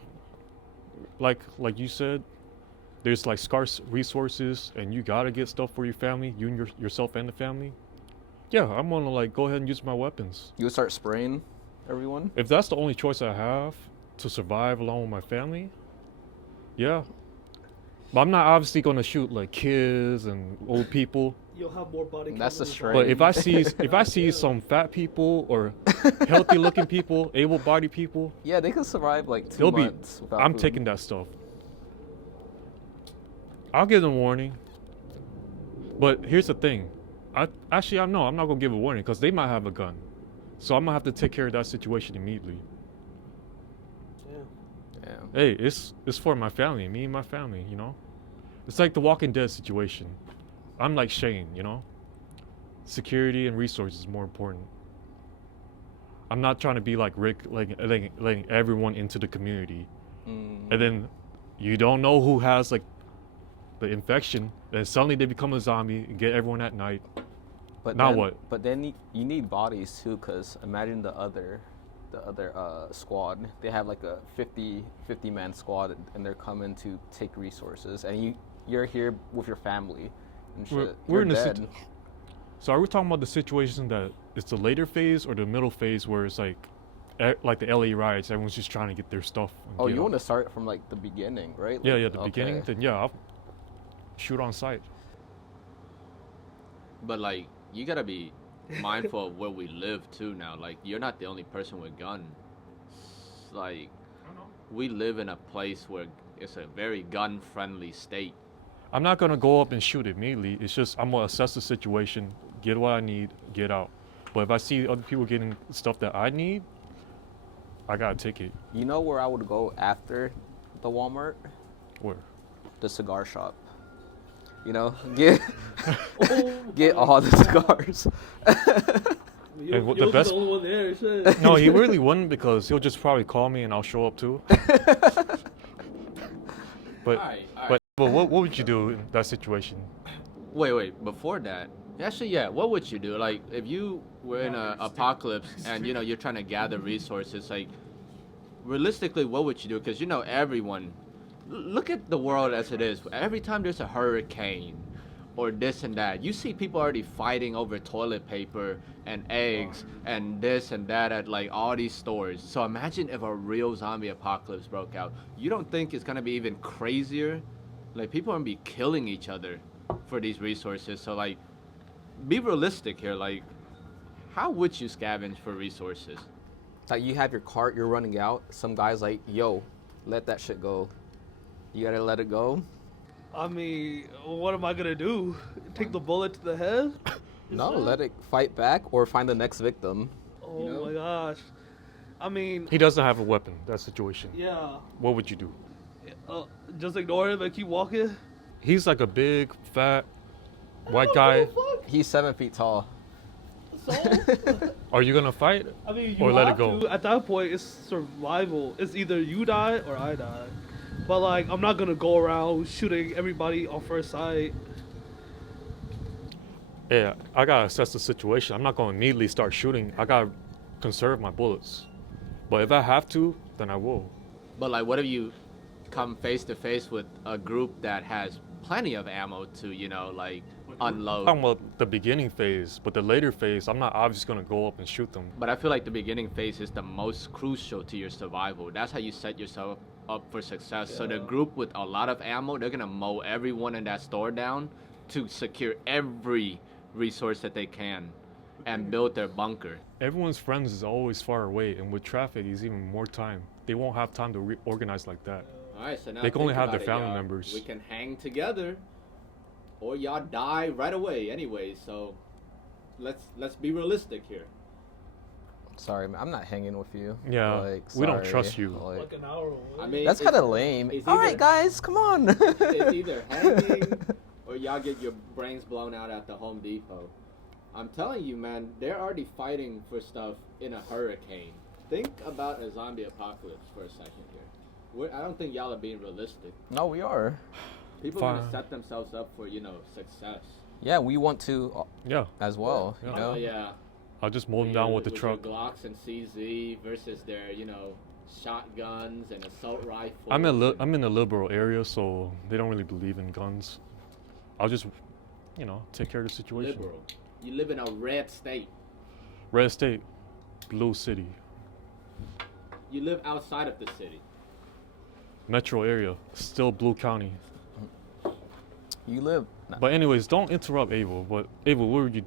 like you said, there's like scarce resources, and you gotta get stuff for your family, you and yourself and the family. Yeah, I'm gonna like go ahead and use my weapons. You would start spraying everyone. If that's the only choice I have to survive along with my family, yeah. But I'm not obviously gonna shoot like kids and old people. You'll have more body count That's the than strain. But if I see some fat people or healthy looking people, able-bodied people, Yeah, they could survive like 2 they'll be. months without I'm food. taking that stuff. I'll give them warning. But here's the thing. I'm not gonna give a warning because they might have a gun. So I'm gonna have to take care of that situation immediately. Yeah. Hey, it's for my family, me and my family, you know? It's like the Walking Dead situation. I'm like Shane, you know? Security and resources is more important. I'm not trying to be like Rick, letting everyone into the community. Mm. And then you don't know who has like the infection, and suddenly they become a zombie and get everyone at night. But Now then, what? But then you need bodies too, because imagine the other squad. They have like a 50 man squad, and they're coming to take resources, and you're here with your family and shit. We're You're in a dead. So are we talking about the situation that it's the later phase or the middle phase where it's like the LA riots, everyone's just trying to get their stuff? and Oh, get you out? want to start from like the beginning, right? Yeah, Like, the beginning. Then yeah, I'll shoot on sight. But like you gotta be mindful of where we live too now. Like you're not the only person with guns. Like we live in a place where it's a very gun-friendly state. I'm not gonna go up and shoot immediately. It's just I'm gonna assess the situation, get what I need, get out. But if I see other people getting stuff that I need, I gotta take it. You know where I would go after the Walmart? Where? The cigar shop. You know, get Oh get my all the cigars. And what the You'll be best- the only one there, shit. No, he really wouldn't because he'll just probably call me and I'll show up too. But Alright, but what would you do in that situation? Wait, before that, actually, yeah, what would you do? Like, if you were in an apocalypse and, you know, you're trying to gather resources, like, realistically, what would you do? Because, you know, everyone, look at the world as it is. Every time there's a hurricane or this and that, you see people already fighting over toilet paper and eggs and this and that at, like, all these stores. So imagine if a real zombie apocalypse broke out. You don't think it's going to be even crazier? Like, people are going to be killing each other for these resources. So, like, be realistic here. Like, how would you scavenge for resources? Like you have your cart, you're running out. Some guy's like, "Yo, let that shit go." You gotta let it go. I mean, what am I gonna do? Take the bullet to the head? No, Is that- let it fight back or find the next victim. Oh You know? my gosh. I mean, He doesn't have a weapon. That situation. yeah. What would you do? Just ignore him and keep walking. He's like a big, fat, white I guy. don't give a fuck. He's 7 feet tall. So, Are you gonna fight? I mean, you Or let it have go? to. At that point, it's survival. It's either you die or I die. But like, I'm not gonna go around shooting everybody on first sight. Yeah, I gotta assess the situation. I'm not gonna immediately start shooting. I gotta conserve my bullets. But if I have to, then I will. But, like, what if you come face to face with a group that has plenty of ammo to, you know, like, I'm unload? talking about the beginning phase, but the later phase, I'm not obviously gonna go up and shoot them. But I feel like the beginning phase is the most crucial to your survival. That's how you set yourself up for success. So the Yeah. group with a lot of ammo, they're gonna mow everyone in that store down to secure every resource that they can and build their bunker. Everyone's friends is always far away, and with traffic, is even more time. They won't have time to organize like that. All right, so now They can only think have about their it, family y'all. members. We can hang together, or y'all die right away anyway. So let's be realistic here. Sorry, man, I'm not hanging with you. Yeah, Like, we don't sorry. trust you. Like, Like an hour away. I mean, that's it's- kind of lame. it's All right, either- guys, come on. It's either hanging or y'all get your brains blown out at the Home Depot. I'm telling you, man, they're already fighting for stuff in a hurricane. Think about a zombie apocalypse for a second here. I don't think y'all are being realistic. No, we are. People are Fine. gonna set themselves up for, you know, success. Yeah, we want to Yeah, as well. Yeah. You know. Yeah. I'll just mow them down with the your truck. Glocks and CZ versus their, you know, shotguns and assault rifles. I'm in a liberal area, so they don't really believe in guns. I'll just, take care of the situation. liberal. You live in a red state. Red state, blue city, You live outside of the city. metro area, still blue county. You live. But anyways, don't interrupt Abel. But Abel, what would you?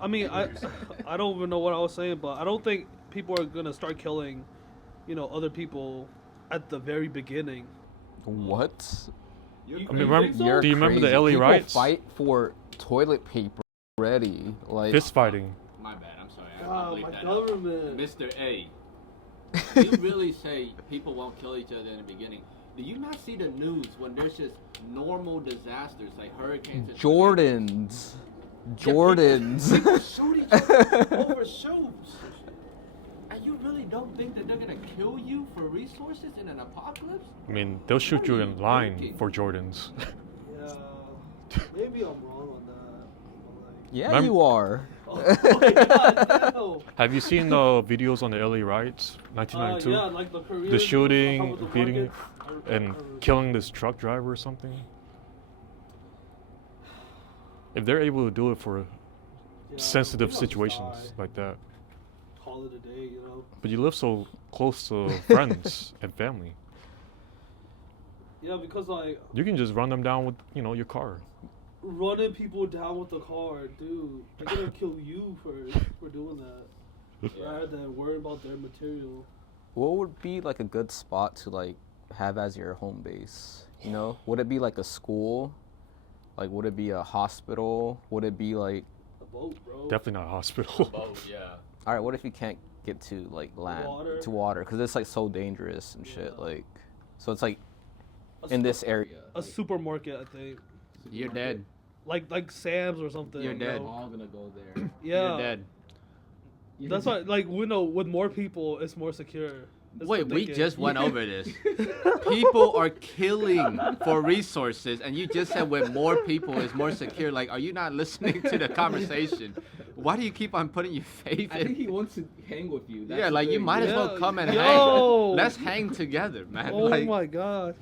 I mean, I don't even know what I was saying, but I don't think people are gonna start killing, other people at the very beginning. What? I mean, You remember, think so? You're do you remember the crazy. LA People riots? fight for toilet paper ready. Like, Fist fighting. My bad. I'm sorry. I God, believe my that. government. Mr. A. You really say people won't kill each other in the beginning. Do you not see the news when there's just normal disasters like hurricanes? and Jordans. Jordans. People shoot each other over shoes. And you really don't think that they're gonna kill you for resources in an apocalypse? I mean, they'll shoot you What are in you line thinking? for Jordans. Yeah, maybe I'm wrong on that. Yeah, Remember- you are. Oh my God, no. Have you seen the videos on the LA riots, 1992? Yeah, like the Korean The dude shooting, talking with the beating, markets. I and remember. killing this truck driver or something. If they're able to do it for Yeah, sensitive maybe I'll situations just die. like that, Call it a day, but you live so close to friends and family, Yeah, because like you can just run them down with your car. running people down with the car, dude, they're gonna kill you for doing that, rather than worry about their material. What would be like a good spot to like have as your home base? Would it be like a school? Like, would it be a hospital? Would it be like A boat, bro. Definitely not a hospital. Oh yeah. All right, what if you can't get to like land Water? to water because it's like so dangerous and shit. Yeah. Like, so it's like A in su- this area. A supermarket, I think. You're dead. Like Sam's or something. You're you dead. know? All gonna go there. Yeah. You're dead. That's why, like, we know with more people, it's more secure. That's Wait, what we they just get. went over this. People are killing for resources, and you just said with more people is more secure. Like, are you not listening to the conversation? Why do you keep on putting your faith I think he in? wants to hang with you. That's Yeah, the like you thing. might as well Yeah, come and yo. hang. Let's hang together, man. Oh like, my god.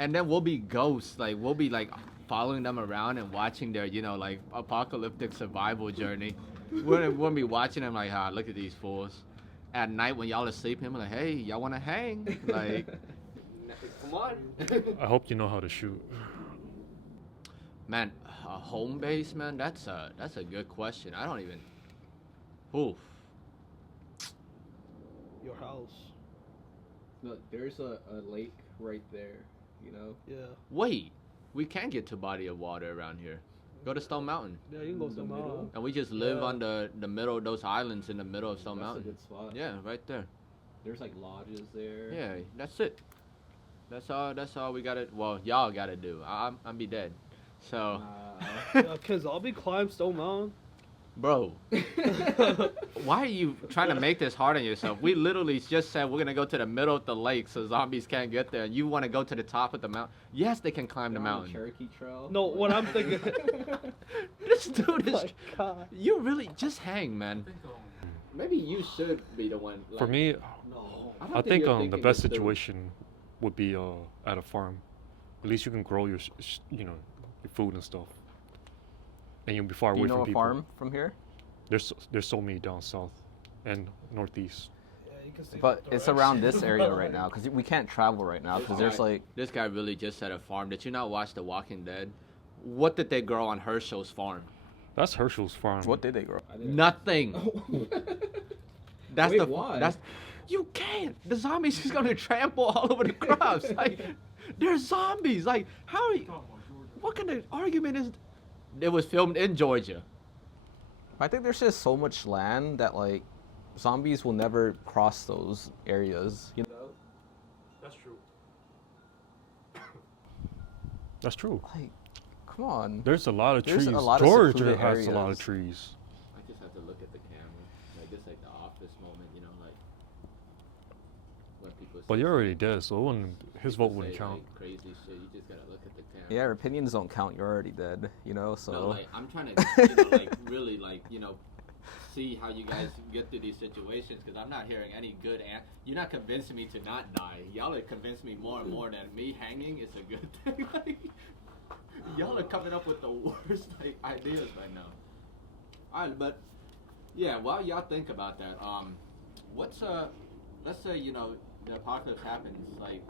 and then we'll be ghosts. Like we'll be like following them around and watching their, like apocalyptic survival journey. We'll be watching them like, look at these fools. At night when y'all are sleeping, I'm like, hey, y'all wanna hang? Like, Come on. I hope you know how to shoot. man, a home base, man. That's a good question. I don't even. Oof. Your house. Look, there's a lake right there. You know. Yeah. Wait, we can get to body of water around here. Go to Stone Mountain, Yeah, you can go In the to middle? and we just live Yeah. on the middle of those islands in the middle of Stone That's Mountain. a good spot. Yeah, right there. There's like lodges there. Yeah, that's it. That's all we gotta. Well, y'all gotta do. I'm be dead. So, Yeah, kids, I'll be climb Stone Mountain. bro, why are you trying to make this hard on yourself? We literally just said we're gonna go to the middle of the lake so zombies can't get there, and you want to go to the top of the mountain. Yes, they can climb the You're on mountain. Cherokee Trail. No, what I'm thinking. This dude is. My God. You really just hang, man. I think Maybe you should be the one. For me, No. I think the best situation would be at a farm. At least you can grow your your food and stuff, and you'll be far Do away you know from a people. farm from here? There's so many down south and northeast. Yeah, you can see But that it's direction. around this area right now because we can't travel right now because there's like This guy really just said a farm. Did you not watch The Walking Dead? What did they grow on Herschel's farm? That's Herschel's farm. what did they grow? I didn't- Nothing. That's Wait, the why? That's you can't. The zombies is gonna trample all over the crops. Like they're zombies. Like how? Are you, talking about Georgia. what kind of argument is? It was filmed in Georgia. I think there's just so much land that like zombies will never cross those areas. You know, That's true. That's true. like come on. There's a lot of There's trees. a lot of Georgia secluded has a lot of areas. trees. I just have to look at the camera. Like this, like the office moment. Like when people. But say you're already dead, so it wouldn't, his people vote wouldn't say, count. Like, crazy shit. You just gotta look at the camera. Yeah, your opinions don't count. You're already dead. You know, so No, like I'm trying to, really, see how you guys get through these situations because I'm not hearing any good. You're not convincing me to not die. Y'all are convincing me more and more that me hanging is a good thing. Like, y'all are coming up with the worst ideas right now. All right, but yeah, while y'all think about that, what's let's say the apocalypse happens, like.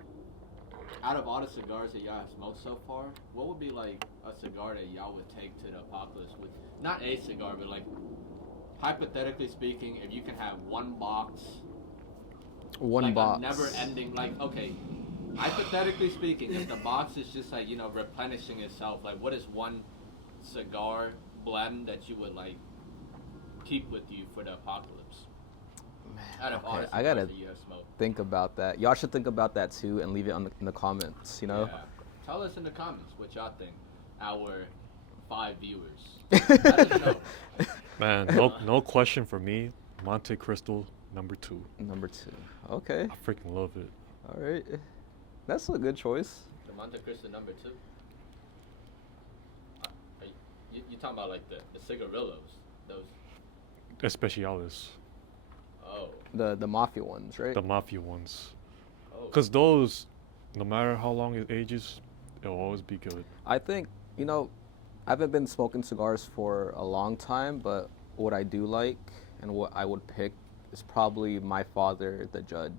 Out of all the cigars that y'all have smoked so far, what would be like a cigar that y'all would take to the apocalypse with? Not a cigar, but like hypothetically speaking, if you can have one box, one like box. a never-ending, like okay, hypothetically speaking, if the box is just like replenishing itself, like what is one cigar blend that you would like keep with you for the apocalypse? Out of all the Okay, I cigars gotta that you have smoked. think about that. Y'all should think about that too and leave it in the comments. You know. Yeah. Tell us in the comments what y'all think. Our 5 viewers. Let us know. Man, no question for me. Monte Cristo #2. Number 2. Okay. I freaking love it. All right. That's a good choice. The Monte Cristo #2. You talking about like the cigarillos? Those. Especiales, Oh. The mafia ones, right? the mafia ones. Oh. Because those, no matter how long it ages, it'll always be good. I think, I haven't been smoking cigars for a long time, but what I do like and what I would pick is probably My Father, the Judge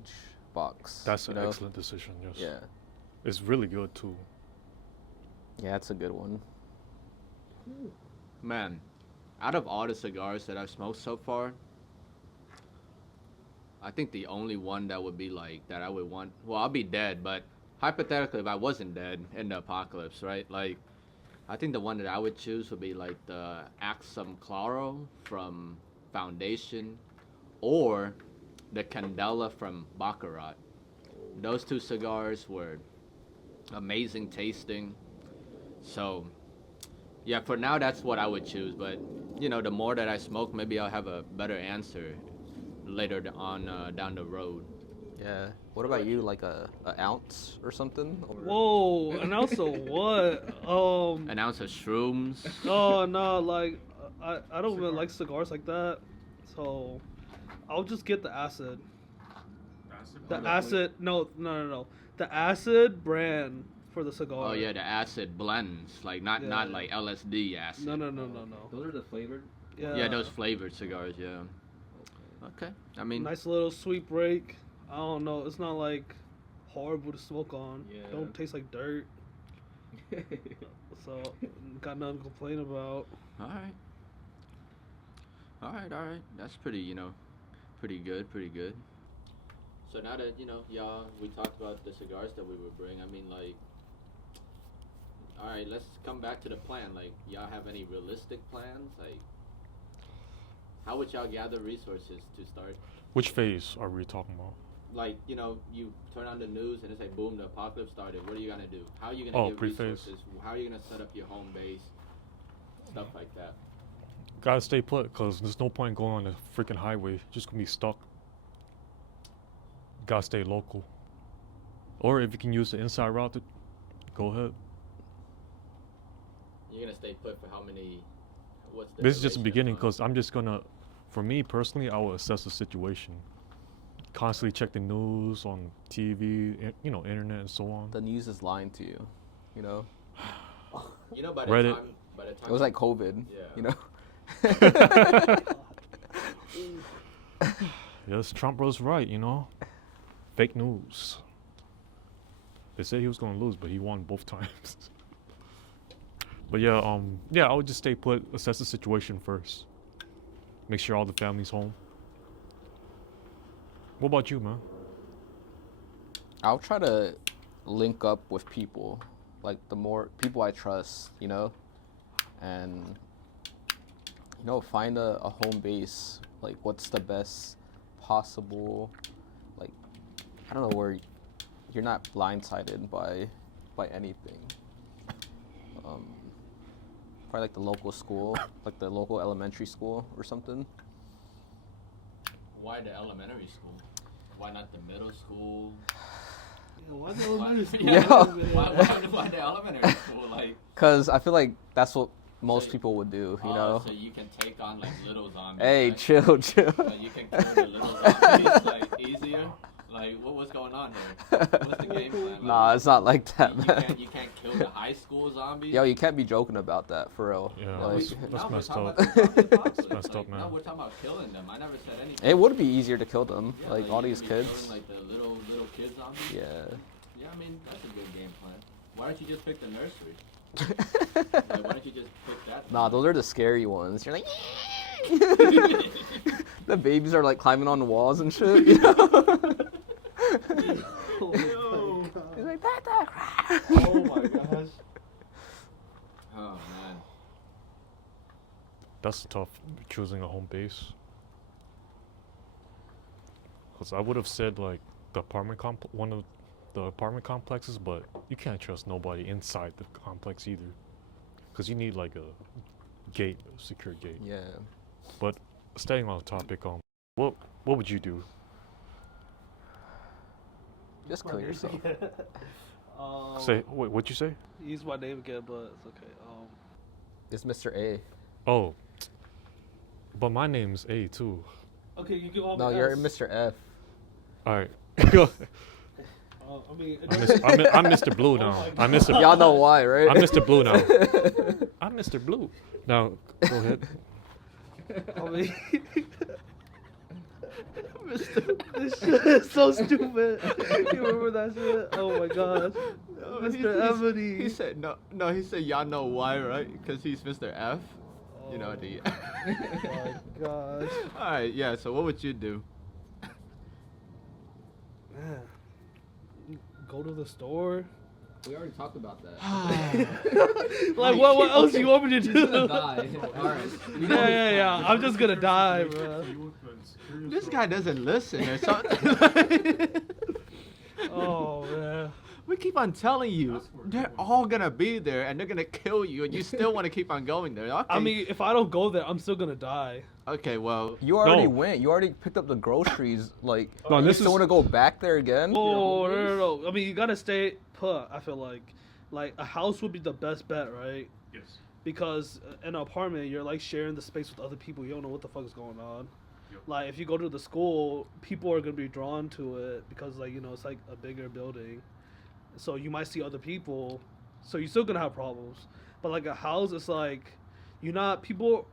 box. That's you an know? excellent decision, yes. Yeah. It's really good too. Yeah, that's a good one. Man, out of all the cigars that I've smoked so far, I think the only one that would be like that I would want. Well, I'll be dead, but hypothetically, if I wasn't dead in the apocalypse, right? Like, I think the one that I would choose would be like the Axum Claro from Foundation, or the Candela from Baccarat. Those two cigars were amazing tasting. So, yeah, for now that's what I would choose. But you know, the more that I smoke, maybe I'll have a better answer later on down the road. Yeah. What about you? Like a ounce or something? Or... Whoa, and also what? An ounce of shrooms. Oh no, like I don't really like cigars like that, so I'll just get the acid. The acid, no, the acid brand for the cigar. Oh yeah, the acid blends, like not like LSD acid. No. Those are the flavored. Yeah, those flavored cigars. Yeah. Okay. I mean, Nice little sweet break. I don't know. It's not like horrible to smoke on. Yeah. Don't taste like dirt. So got nothing to complain about. all right. That's pretty, pretty good. So now that y'all, we talked about the cigars that we would bring. I mean, like, all right, let's come back to the plan. Like, y'all have any realistic plans? Like, how would y'all gather resources to start? Which phase are we talking about? Like, you turn on the news and it's like, boom, the apocalypse started. What are you gonna do? How are you Oh, gonna get pre-phase. resources? How are you gonna set up your home base? Stuff like that. Gotta stay put, cause there's no point going on the freaking highway. Just gonna be stuck. Gotta stay local. Or if you can use the inside route, go ahead. You're gonna stay put for how many? What's the? This is just the duration beginning, of- cause I'm just gonna, for me personally, I will assess the situation. Constantly check the news on TV, internet and so on. The news is lying to you, you know? By the Reddit. time. It was like COVID, Yeah. you know? Yes, Trump was right, Fake news. They said he was gonna lose, but he won both times. But yeah, I would just stay put, assess the situation first. Make sure all the family's home. What about you, man? I'll try to link up with people, like the more people I trust, and find a home base, like what's the best possible, like I don't know, where you're not blindsided by anything. Probably like the local school, like the local elementary school or something. Why the elementary school? Why not the middle school? Yeah, why the elementary school? Why the elementary school? Like, Cause I feel like that's what most people would do, you know. So you can take on like little zombies. Hey, right? chill. Like, you can kill the little zombies like easier. Like, what's going on there? What's the game plan? Like, Nah, it's not like that, you man. can't kill the high school zombies. Yo, you can't be joking about that, for real. Yeah, Like, that's messed talking up. about the apocalypse. That's messed up, man. No, we're talking about killing them. I never said anything. it would be easier to kill them, Yeah, like all you these could be killing, kids. like the little kid zombies. Yeah. Yeah, I mean that's a good game plan. Why don't you just pick the nursery? Like, why don't you just pick that? Nah, those are the scary ones. You're like, the babies are like climbing on the walls and shit. You know? He's like, Oh my gosh. Oh man. That's tough, choosing a home base. Because I would have said like the one of the apartment complexes, but you can't trust nobody inside the complex either. Because you need like a gate, a secure gate. yeah. But staying on the topic, what would you do? Just kill yourself. Say what'd you say? Use my name again, but it's okay. It's Mr. A. Oh, but my name's A too. Okay, you can call me No, you're S. Mr. F. All right. I mean, I'm Mr. Blue now. I'm Mr. Y'all know why, right? I'm Mr. Blue now. I'm Mr. Blue. Now go ahead. I mean, this shit is so stupid. You remember that shit? Oh my gosh. Mr. Ebony. He said no. He said y'all know why, right? Because he's Mr. F. You know the. Oh my gosh. All right, yeah. So what would you do? Man. Go to the store, We already talked about that. Like, what else do you want me to He's do? gonna die. Alright. Yeah. I'm just gonna die, bro. This guy doesn't listen or something. Oh man. We keep on telling you they're all gonna be there and they're gonna kill you, and you still want to keep on going there. Okay. I mean, if I don't go there, I'm still gonna die. okay, well, You already No. went. You already picked up the groceries. Like, No, you this still is- want to go back there again? Oh no. I mean, you gotta stay put. I feel like a house would be the best bet, right? Yes. Because in an apartment, you're like sharing the space with other people. You don't know what the fuck is going on. Yep. Like if you go to the school, people are gonna be drawn to it because like it's like a bigger building, so you might see other people. So you're still gonna have problems. But like a house, it's like people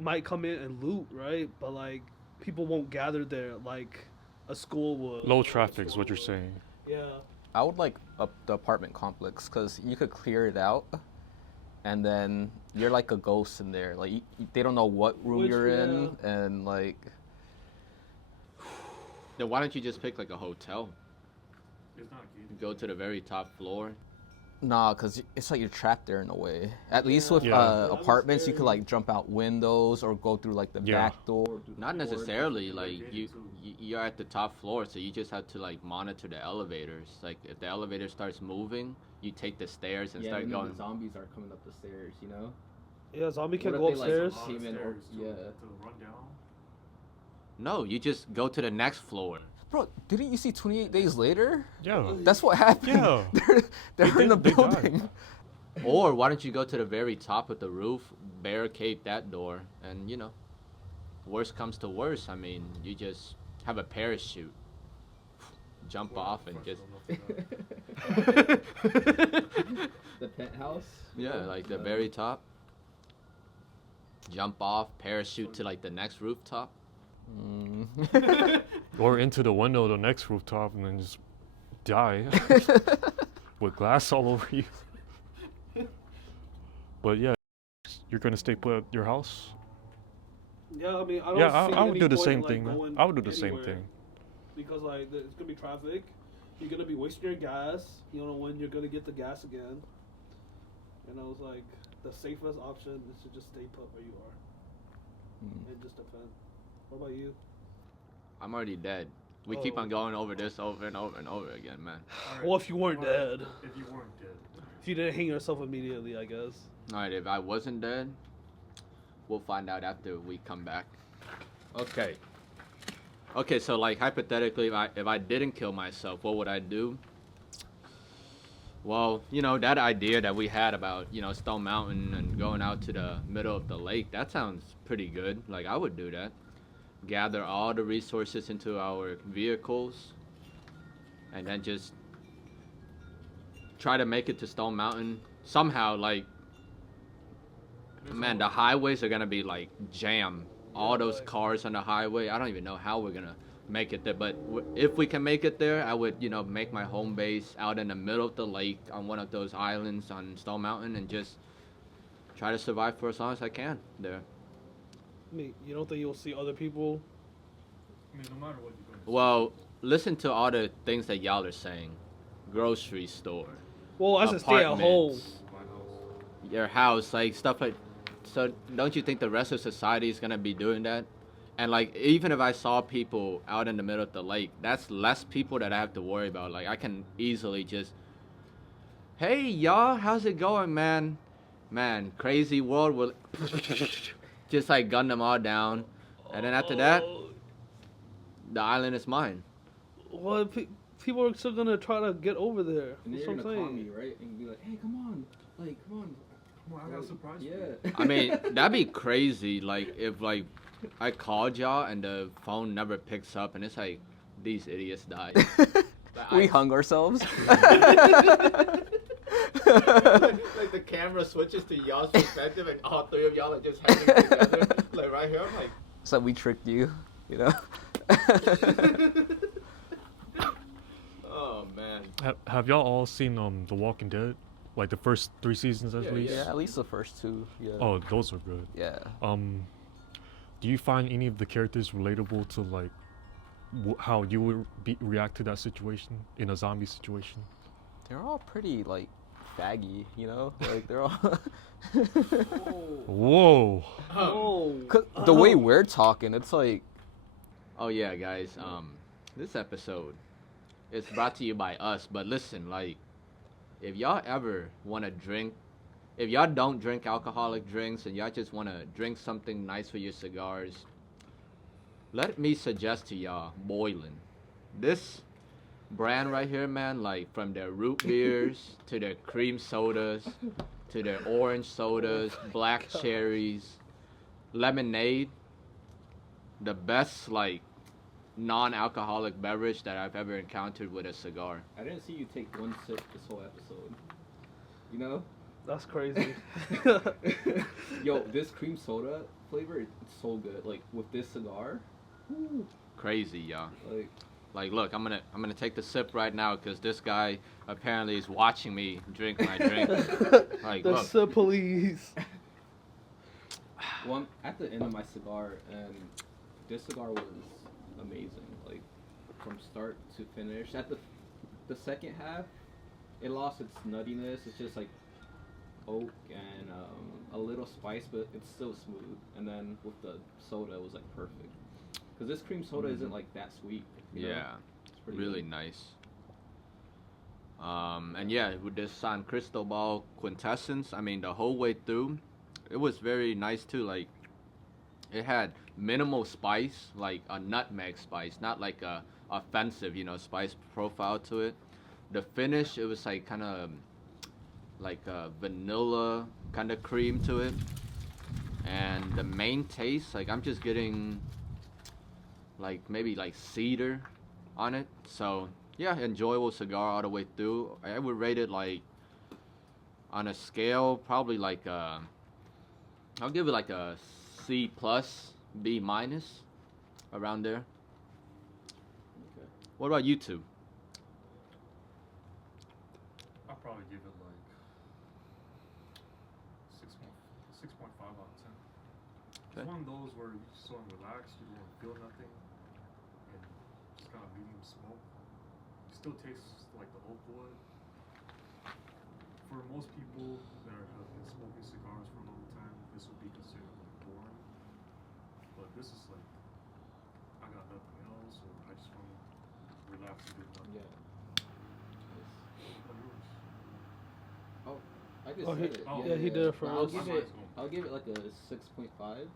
might come in and loot, right? But like people won't gather there like a school would. Low traffic is what you're saying. Yeah. I would like up the apartment complex because you could clear it out, and then you're like a ghost in there. Like they don't know what room you're in, and like. then why don't you just pick like a hotel? It's not gated. Go to the very top floor. Nah, cause it's like you're trapped there in a way. At least with Yeah. That was apartments, you could scary. like jump out windows or go through like the Yeah. back door. Not necessarily. Or Like gated you, too. you're at the top floor, so you just have to like monitor the elevators. Like if the elevator starts moving, you take the stairs and Yeah, start and then going. the zombies are coming up the stairs, you know? Yeah, zombie can What go if they, like, upstairs. A lot of Came in or- stairs yeah. to run down. No, you just go to the next floor. Bro, didn't you see 28 Days Later? Yeah. That's what happened. Yeah. they're in the They died. building. Or why don't you go to the very top of the roof, barricade that door, and worst comes to worst, I mean, you just have a parachute, jump off, and just The penthouse? yeah, like the very top. Jump off, parachute to like the next rooftop. Mm. Or into the window of the next rooftop and then just die with glass all over you. But yeah, you're gonna stay put at your house. Yeah, I mean, I don't Yeah, see I would any do the point same in, like, thing, man. going I would do the same anywhere. thing. Because like it's gonna be traffic, you're gonna be wasting your gas. You don't know when you're gonna get the gas again. It's like the safest option is to just stay put where you are and just defend. What about you? I'm already dead. We keep Oh. on going over this over and over and over again, man. Alright, Well, if you weren't alright, dead, If you weren't dead. if you didn't hang yourself immediately, I guess. Alright, if I wasn't dead, we'll find out after we come back. Okay. Okay, so like hypothetically, if I didn't kill myself, what would I do? Well, that idea that we had about, Stone Mountain and going out to the middle of the lake, that sounds pretty good. Like, I would do that. Gather all the resources into our vehicles, and then just try to make it to Stone Mountain somehow. Like, man, the highways are gonna be like jam. All those like- cars on the highway. I don't even know how we're gonna make it there. But if we can make it there, I would, make my home base out in the middle of the lake on one of those islands on Stone Mountain and just try to survive for as long as I can there. I mean, you don't think you'll see other people? I mean, no matter what you're going to Well, listen to all the things that y'all are saying. Grocery store, Well, I should stay at home. apartments, my house. your house, like stuff like. So don't you think the rest of society is gonna be doing that? And like even if I saw people out in the middle of the lake, that's less people that I have to worry about. Like I can easily just, hey y'all, how's it going, man? Man, crazy world will just like gun them all down, and then after that, Oh, the island is mine. well, people are still gonna try to get over there. And That's they're what gonna I'm call me, saying. right? And be like, hey, come on. Like, come on. Come on, I got a Like, surprise for yeah. you. I mean, that'd be crazy. Like if like I called y'all and the phone never picks up, and it's like these idiots died. Like, We I- hung ourselves. like the camera switches to y'all's perspective, and all three of y'all are just hanging together, like right here. I'm like, So we tricked you, you know? oh man. Have y'all all seen The Walking Dead? Like the first 3 seasons at Yeah, least? Yeah, at least the first two. Yeah. Oh, those are good. Yeah. Do you find any of the characters relatable to how you would react to that situation in a zombie situation? they're all pretty like faggy, you know? Like they're all Whoa. Oh. 'Cause the way we're talking, it's like Oh yeah, guys. This episode is brought to you by us. But listen, like, if y'all ever want to drink, if y'all don't drink alcoholic drinks and y'all just want to drink something nice for your cigars, let me suggest to y'all Boylan. This brand right here, man, like from their root beers to their cream sodas to their orange sodas, black cherries, lemonade, the best like non-alcoholic beverage that I've ever encountered with a cigar. I didn't see you take one sip this whole episode. You know? That's crazy. Yo, this cream soda flavor, it's so good. Like with this cigar, woo, Crazy, y'all. like Like, look, I'm gonna take the sip right now because this guy apparently is watching me drink my drink. Like, The look, sip, please. well, I'm at the end of my cigar, and this cigar was amazing. Like from start to finish. At the second half, it lost its nuttiness. It's just like oak and a little spice, but it's still smooth. And then with the soda, it was like perfect. Because this cream soda isn't like that sweet. You know? yeah, It's pretty really good. nice. And yeah, with this San Cristobal Quintessence, I mean, the whole way through, it was very nice too. Like, it had minimal spice, like a nutmeg spice, not like a offensive, spice profile to it. The finish, it was like kind of like a vanilla kind of cream to it. And the main taste, like I'm just getting like maybe like cedar on it. So yeah, enjoyable cigar all the way through. I would rate it like on a scale, probably like I'll give it like a C plus, B minus, around there. Okay. What about you two? I'll probably give it like 6.5 out of 10. Okay. It's one of those where you just want to relax, you don't want to feel nothing, and just kind of medium smoke. It still tastes like the oak wood. For most people that have been smoking cigars for a long time, this would be considered like boring. But this is like, I got nothing else, or I just want to relax and do nothing. Yeah. What about yours? Oh, I just Oh, said he- it. oh, yeah, he did it No, I'll first. give Mine's it. going. I'll give it like a 6.5,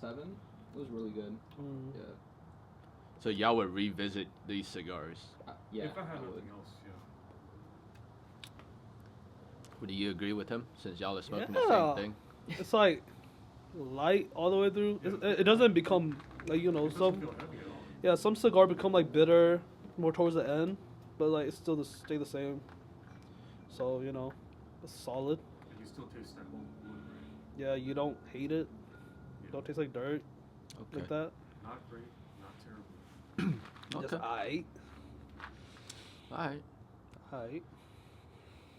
7. It was really good. Mm. Yeah. So y'all would revisit these cigars. Yeah. If I had I would. nothing else, yeah. Would you agree with him since y'all are smoking the Yeah. same thing? It's like light all the way through. It doesn't become like It doesn't some feel heavy at all. yeah some cigar become like bitter more towards the end, but like it's still stay the same. So it's solid. And you still taste that oak wood, right? Yeah, you don't hate it. Yeah. Don't taste like dirt like that. Not great, not terrible. Just Okay. aight. Alright. Aight.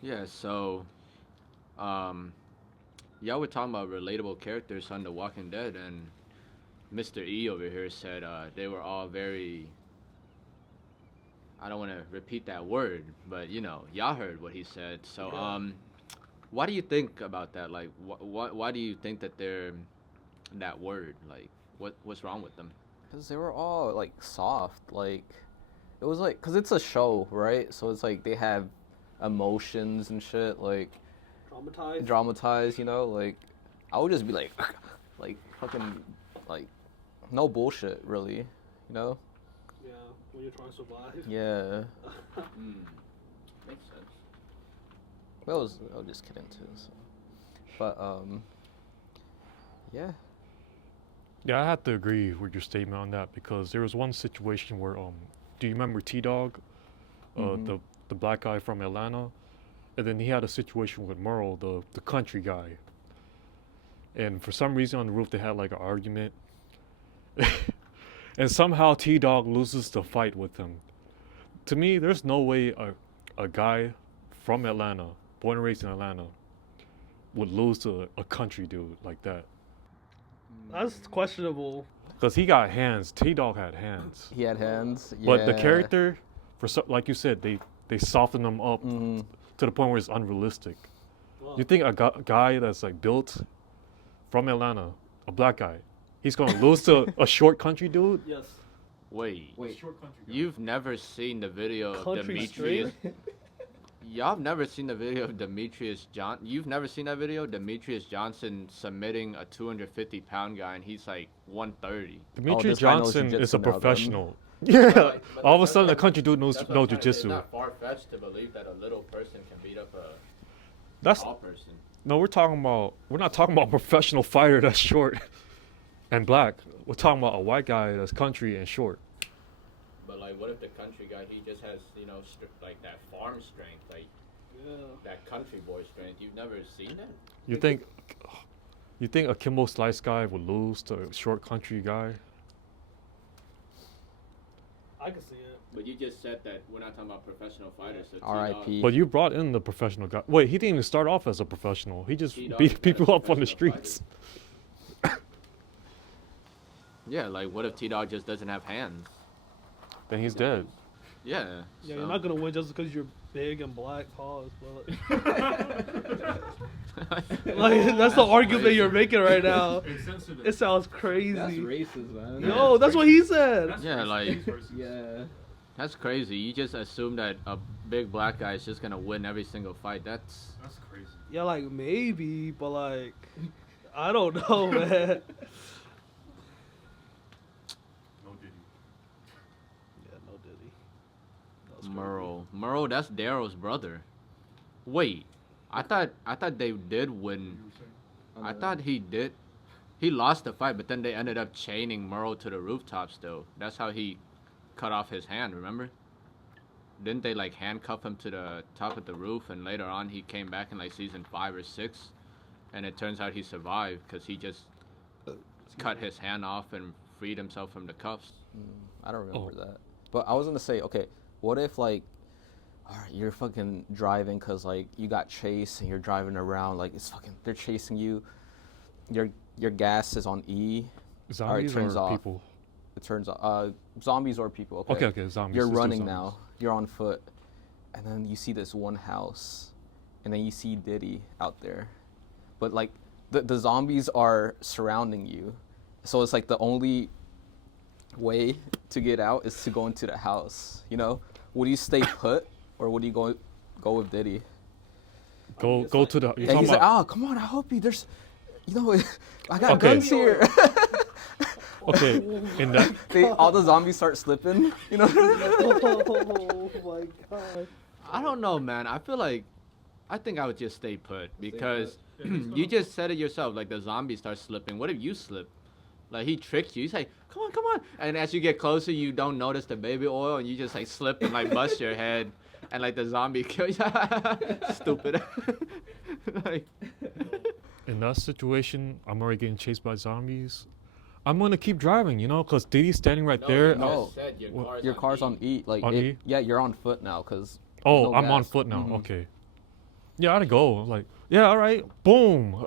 Yeah, so y'all were talking about relatable characters on The Walking Dead, and Mr. E over here said they were all very, I don't want to repeat that word, but y'all heard what he said. So Yeah. what do you think about that? Like, why do you think that they're that word? Like, what's wrong with them? because they were all like soft. Like it was like because it's a show, right? So it's like they have emotions and shit. Like Traumatized. dramatized, like I would just be like like fucking like no bullshit really, Yeah, when you're trying to survive. yeah. Makes sense. Well, I was just kidding too. So. But yeah. Yeah, I have to agree with your statement on that because there was one situation where do you remember T-Dog, Mhm. the black guy from Atlanta, and then he had a situation with Merle, the country guy, and for some reason on the roof they had like an argument, and somehow T-Dog loses the fight with him. To me, there's no way a guy from Atlanta, born and raised in Atlanta, would lose to a country dude like that. That's questionable. Because he got hands. T-Dog had hands. He had hands. Yeah. But the character, like you said, they soften them up Mm-hmm. to the point where it's unrealistic. Wow. You think a guy that's like built from Atlanta, a black guy, he's gonna lose to a short country dude? Yes. Wait, Short country guy. you've never seen the video of Country Demetrius? Y'all have never seen the video of Demetrius You've never seen that video? Demetrius Johnson submitting a 250-pound guy, and he's like 130. Demetrius this guy knows Johnson is jujitsu a now, then. professional. Yeah. All of a sudden, a country dude knows jujitsu. It's not far-fetched to believe that a little person can beat up a That's tall person. no. We're not talking about a professional fighter that's short and black. We're talking about a white guy that's country and short. But like, what if the country guy, he just has, like that farm strength, like Yeah. that country boy strength? You've never seen that? You think a Kimbo Slice guy would lose to a short country guy? I can see it. But you just said that we're not talking about professional fighters. So R.I.P. But you brought in the professional guy. Wait, he didn't even start off as a professional. He just T-Dog beat is people not a up on the professional streets. Yeah, like what if T-Dog just doesn't have hands? Then he's dead. Yeah. Yeah, so- you're not gonna win just because you're big and black. Pause. But like that's the argument you're making right now. It's sensitive. It sounds That's crazy. racist, man. Yo, that's what he said. That's Yeah, racist. like- He's racist. Yeah. That's crazy. You just assume that a big black guy is just gonna win every single fight. That's That's crazy. Yeah, like maybe, but like I don't know, man. No Diddy. Yeah, no Diddy. That was crazy. Merle. Merle, that's Daryl's brother. Wait, I thought they did win. You were saying? I thought he did. He lost the fight, but then they ended up chaining Merle to the rooftop still. That's how he cut off his hand, remember? Didn't they like handcuff him to the top of the roof, and later on he came back in like season 5 or 6, and it turns out he survived because he just cut his hand off and freed himself from the cuffs. I don't remember that. But I was gonna say, okay, what if like, all right, you're fucking driving because like you got chased and you're driving around like it's fucking they're chasing you. Your gas is on E. Zombies turns or off. people? It turns out zombies or people. Okay, zombies. You're Let's do running zombies. now. You're on foot, and then you see this one house, and then you see Diddy out there, but like the zombies are surrounding you, so it's like the only way to get out is to go into the house. You know, would you stay put or would you go with Diddy? Go to the. You're And talking he's like, about, oh come on, I hope there's, you know, I got Okay. guns here. okay, in that. All the zombies start slipping. You know. Oh my god. I don't know, man. I think I would just stay put because you just said it yourself. Like the zombies start slipping. What if you slip? Like he tricked you. He's like, come on. And as you get closer, you don't notice the baby oil, and you just like slip and like bust your head, and like the zombie kills you. Stupid. Like, In that situation, I'm already getting chased by zombies. I'm gonna keep driving, you know, cause Diddy's standing right there. No. said Your car's on E. Like On E? yeah, you're on foot now because. Oh, no I'm on gas. foot now. Mhm. Okay. Yeah, I'd go. I'm like, yeah, all right. Boom.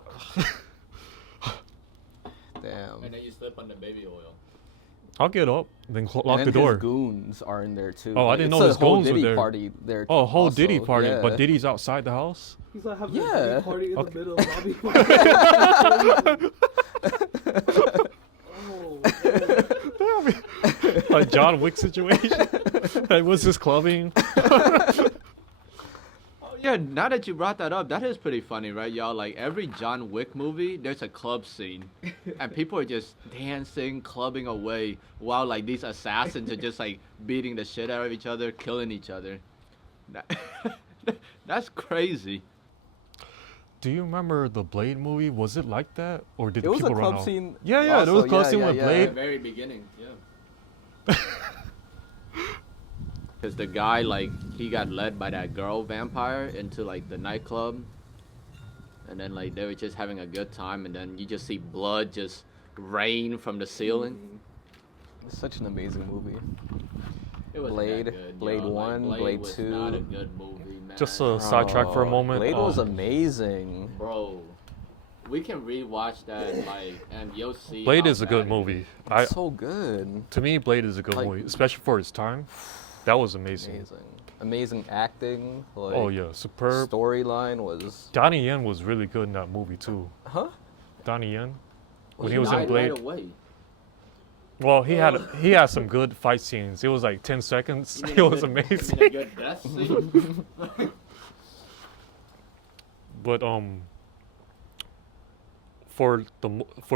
Damn. and then you slip on the baby oil. I'll get up, then lock and the then door. His goons are in there too. Oh, I Like, didn't it's know a his whole goons were Diddy there. party there. Oh, a whole Diddy also, party, yeah. but Diddy's outside the house. He's like having Yeah. a big party in Okay. the middle of lobby. Oh, man. Like John Wick situation. Like, what's this clubbing? Oh yeah, now that you brought that up, that is pretty funny, right, y'all? Like every John Wick movie, there's a club scene, and people are just dancing, clubbing away, while like these assassins are just like beating the shit out of each other, killing each other. That's crazy. Do you remember the Blade movie? Was it like that, or did It was a people run club off? scene. Yeah, there was a also, club yeah, scene yeah, with yeah. Blade. very beginning, yeah. Because the guy, like, he got led by that girl vampire into like the nightclub, and then like they were just having a good time, and then you just see blood just rain from the ceiling. It's such an amazing movie. It was Blade, Blade yo. 1, Blade was 2. Not a good movie, man. Just a sidetrack for a moment. Blade was uh, amazing. Bro, we can rewatch that, like, and you'll see. Blade how is a good bad it movie. So good. To me, Blade is a good Like- movie, especially for its time. That was amazing. Amazing. amazing acting. Like, Oh yeah, superb. storyline was. Donnie Yen was really good in that movie too. Huh? Donnie Yen, when He he was in died Blade. right away. Well, he had some good fight scenes. It was like 10 seconds. You It mean a was good- amazing. you mean a good death scene? But for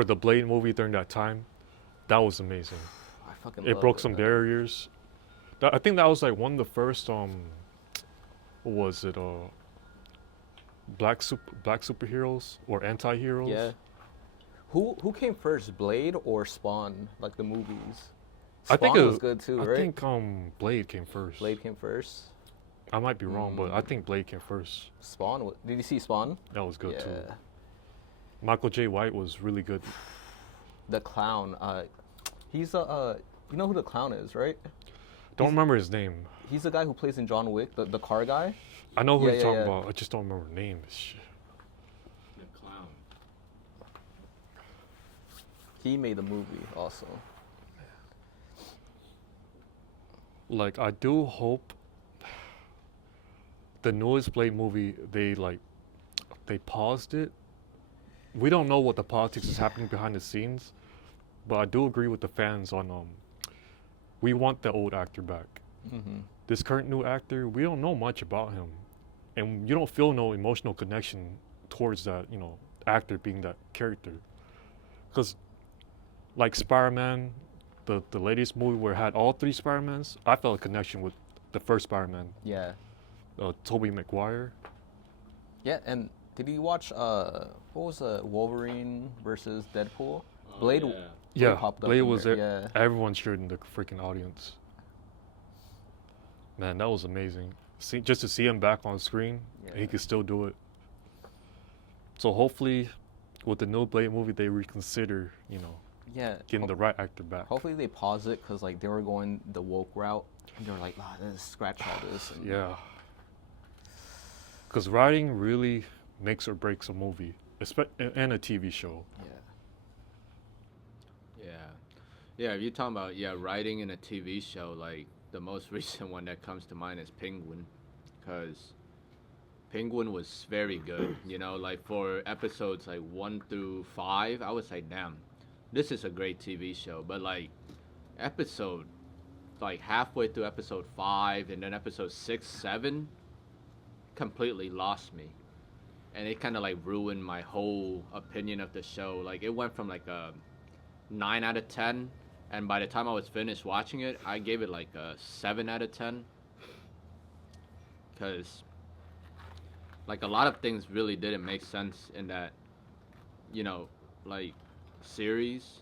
the Blade movie during that time, that was amazing. I fucking. It love broke some man. barriers. I think that was like one of the first what was it black superheroes or anti-heroes? Yeah. Who came first, Blade or Spawn? Like the movies. I think Spawn was good too, I right? think Blade came first. Blade came first. I might be wrong, but I think Blade came first. Spawn. Did you see Spawn? That was good yeah. too. Michael J. White was really good. The clown. He's you know who the clown is, right? Don't remember his name. He's the guy who plays in John Wick, the car guy. I know who Yeah, you're yeah, talking yeah. about. I just don't remember the name. Shit. The clown. He made the movie also. Like, I do hope the newest Blade movie, they paused it. We don't know what the politics is happening behind the scenes, but I do agree with the fans on we want the old actor back. Mm-hmm. This current new actor, we don't know much about him, and you don't feel no emotional connection towards that, actor being that character. Because, like Spider-Man, the latest movie where it had all three Spider-Mans, I felt a connection with the first Spider-Man, Yeah. Tobey Maguire. Yeah, and did you watch what was Wolverine versus Deadpool? Oh, Blade. yeah. Yeah, popped up Blade in was there, there. yeah. Everyone cheered in the freaking audience. Man, that was amazing. Just to see him back on screen, and he Yeah. could still do it. So hopefully, with the new Blade movie, they reconsider, Yeah. getting the right actor back. Hopefully they pause it because like they were going the woke route and they were like, let's scratch all this. And Yeah. Because writing really makes or breaks a movie, and a TV show. Yeah. Yeah, if you're talking about writing in a TV show, like the most recent one that comes to mind is Penguin, because Penguin was very good. Like for episodes like 1 through 5, I was like, damn, this is a great TV show. But like episode, like halfway through episode 5 and then episode 6, 7, completely lost me. And it kind of like ruined my whole opinion of the show. Like it went from like a 9 out of 10, and by the time I was finished watching it, I gave it like a 7 out of 10. Because like a lot of things really didn't make sense in that, like series.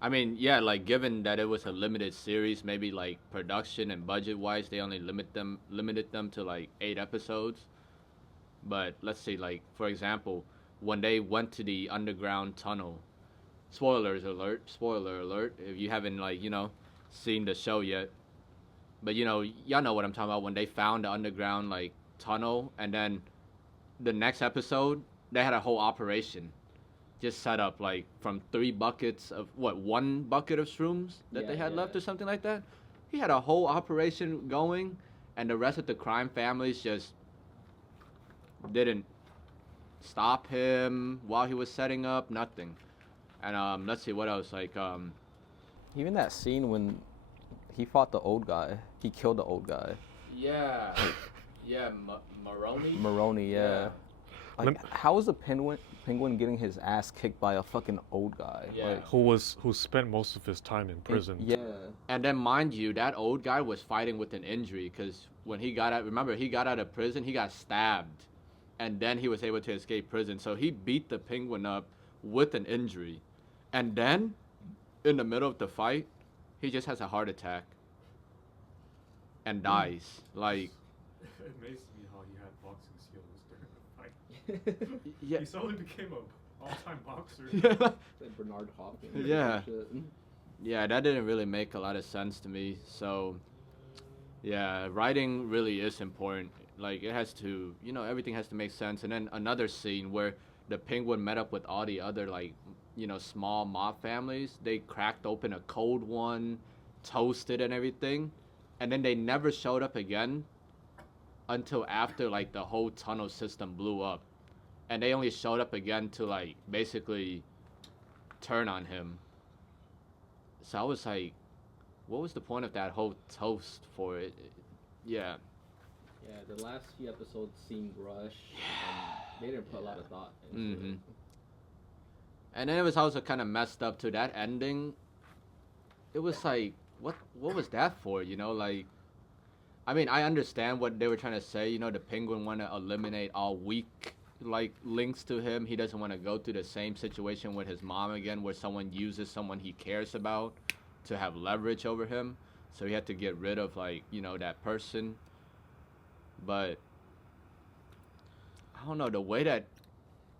I mean, yeah, like given that it was a limited series, maybe like production and budget wise, they only limited them to like 8 episodes. But let's see, like for example, when they went to the underground tunnel, spoiler alert, if you haven't seen the show yet, but y'all know what I'm talking about, when they found the underground like tunnel, and then the next episode they had a whole operation just set up, like from 3 buckets of 1 bucket of shrooms that they had left or something like that. He had a whole operation going, and the rest of the crime families just didn't stop him while he was setting up, nothing. And let's see what else, like Even that scene when he fought the old guy, he killed the old guy. yeah Maroney, yeah. Like, how is the penguin getting his ass kicked by a fucking old guy? Yeah. Like, Who spent most of his time in prison. yeah. And then mind you, that old guy was fighting with an injury, because when he got out of prison, he got stabbed, and then he was able to escape prison. So he beat the penguin up with an injury, and then in the middle of the fight, he just has a heart attack and dies. Like, It amazes me how he had boxing skills during the fight. yeah. He suddenly became a all-time boxer. Like Bernard Hopkins. Yeah. Yeah, that didn't really make a lot of sense to me. So, yeah, writing really is important. Like, it has to, everything has to make sense. And then another scene where the penguin met up with all the other, like, small mob families. They cracked open a cold one, toasted and everything. And then they never showed up again until after like the whole tunnel system blew up, and they only showed up again to like basically turn on him. So I was like, what was the point of that whole toast for it? Yeah. Yeah, the last few episodes seemed rushed. And they didn't put a lot of thought into Mhm. it. And then it was also kind of messed up to that ending. It was like, what was that for? You know, like, I mean, I understand what they were trying to say. You know, the Penguin want to eliminate all weak like links to him. He doesn't want to go through the same situation with his mom again, where someone uses someone he cares about to have leverage over him. So he had to get rid of like, you know, that person. But I don't know, the way that,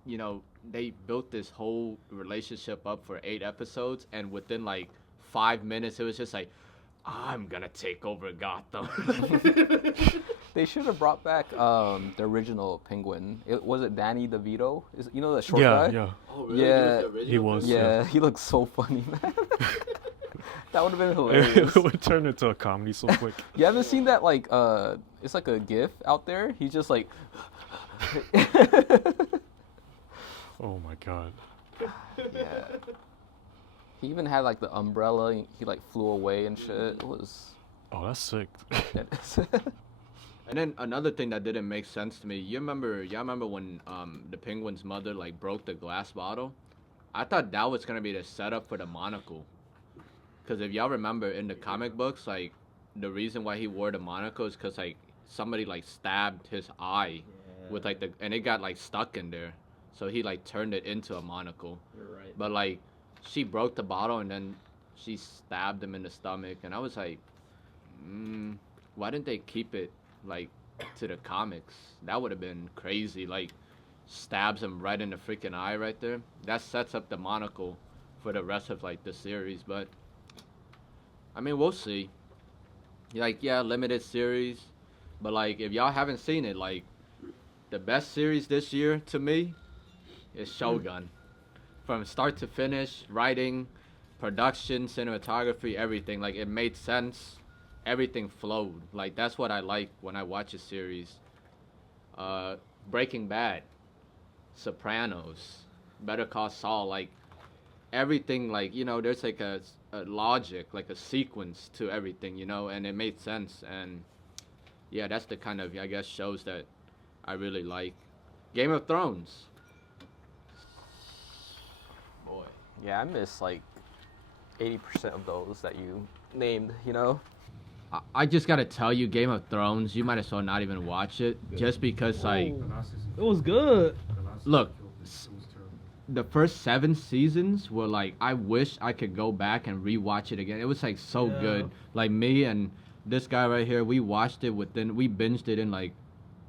you know, they built this whole relationship up for 8 episodes, and within like 5 minutes it was just like, I'm gonna take over Gotham. They should have brought back the original Penguin. Was it Danny DeVito? You know the short guy? Yeah. Oh, really? Yeah, he was. Yeah, he looks so funny, man. That would have been hilarious. It would turn into a comedy so quick. You haven't seen that it's like a GIF out there. He's just like. Oh my god. Yeah. He even had like the umbrella. He like flew away and shit. It was. Oh, that's sick. And then another thing that didn't make sense to me, y'all remember when the Penguin's mother like broke the glass bottle? I thought that was gonna be the setup for the monocle. Cause if y'all remember in the comic books, like the reason why he wore the monocle is cause like somebody like stabbed his eye with like and it got like stuck in there, so he like turned it into a monocle. You're right. But like she broke the bottle and then she stabbed him in the stomach, and I was like, why didn't they keep it like to the comics? That would have been crazy. Like stabs him right in the freaking eye right there. That sets up the monocle for the rest of like the series. But I mean, we'll see. Like, yeah, limited series, but like if y'all haven't seen it, like the best series this year to me is Shogun. From start to finish, writing, production, cinematography, everything. Like it made sense. Everything flowed. Like that's what I like when I watch a series. Breaking Bad, Sopranos, Better Call Saul, like everything, like, you know, there's like a logic, like a sequence to everything, you know, and it made sense. And yeah, that's the kind of, I guess, shows that I really like. Game of Thrones. Boy. Yeah, I miss like 80% of those that you named. You know. I just gotta tell you, Game of Thrones, you might as well not even watch it, just because like, Oh. The last season. It was good. The last Look, season killed me. It was terrible. the first 7 seasons were like, I wish I could go back and rewatch it again. It was like so Yeah. good. Like me and this guy right here, we watched it we binged it in like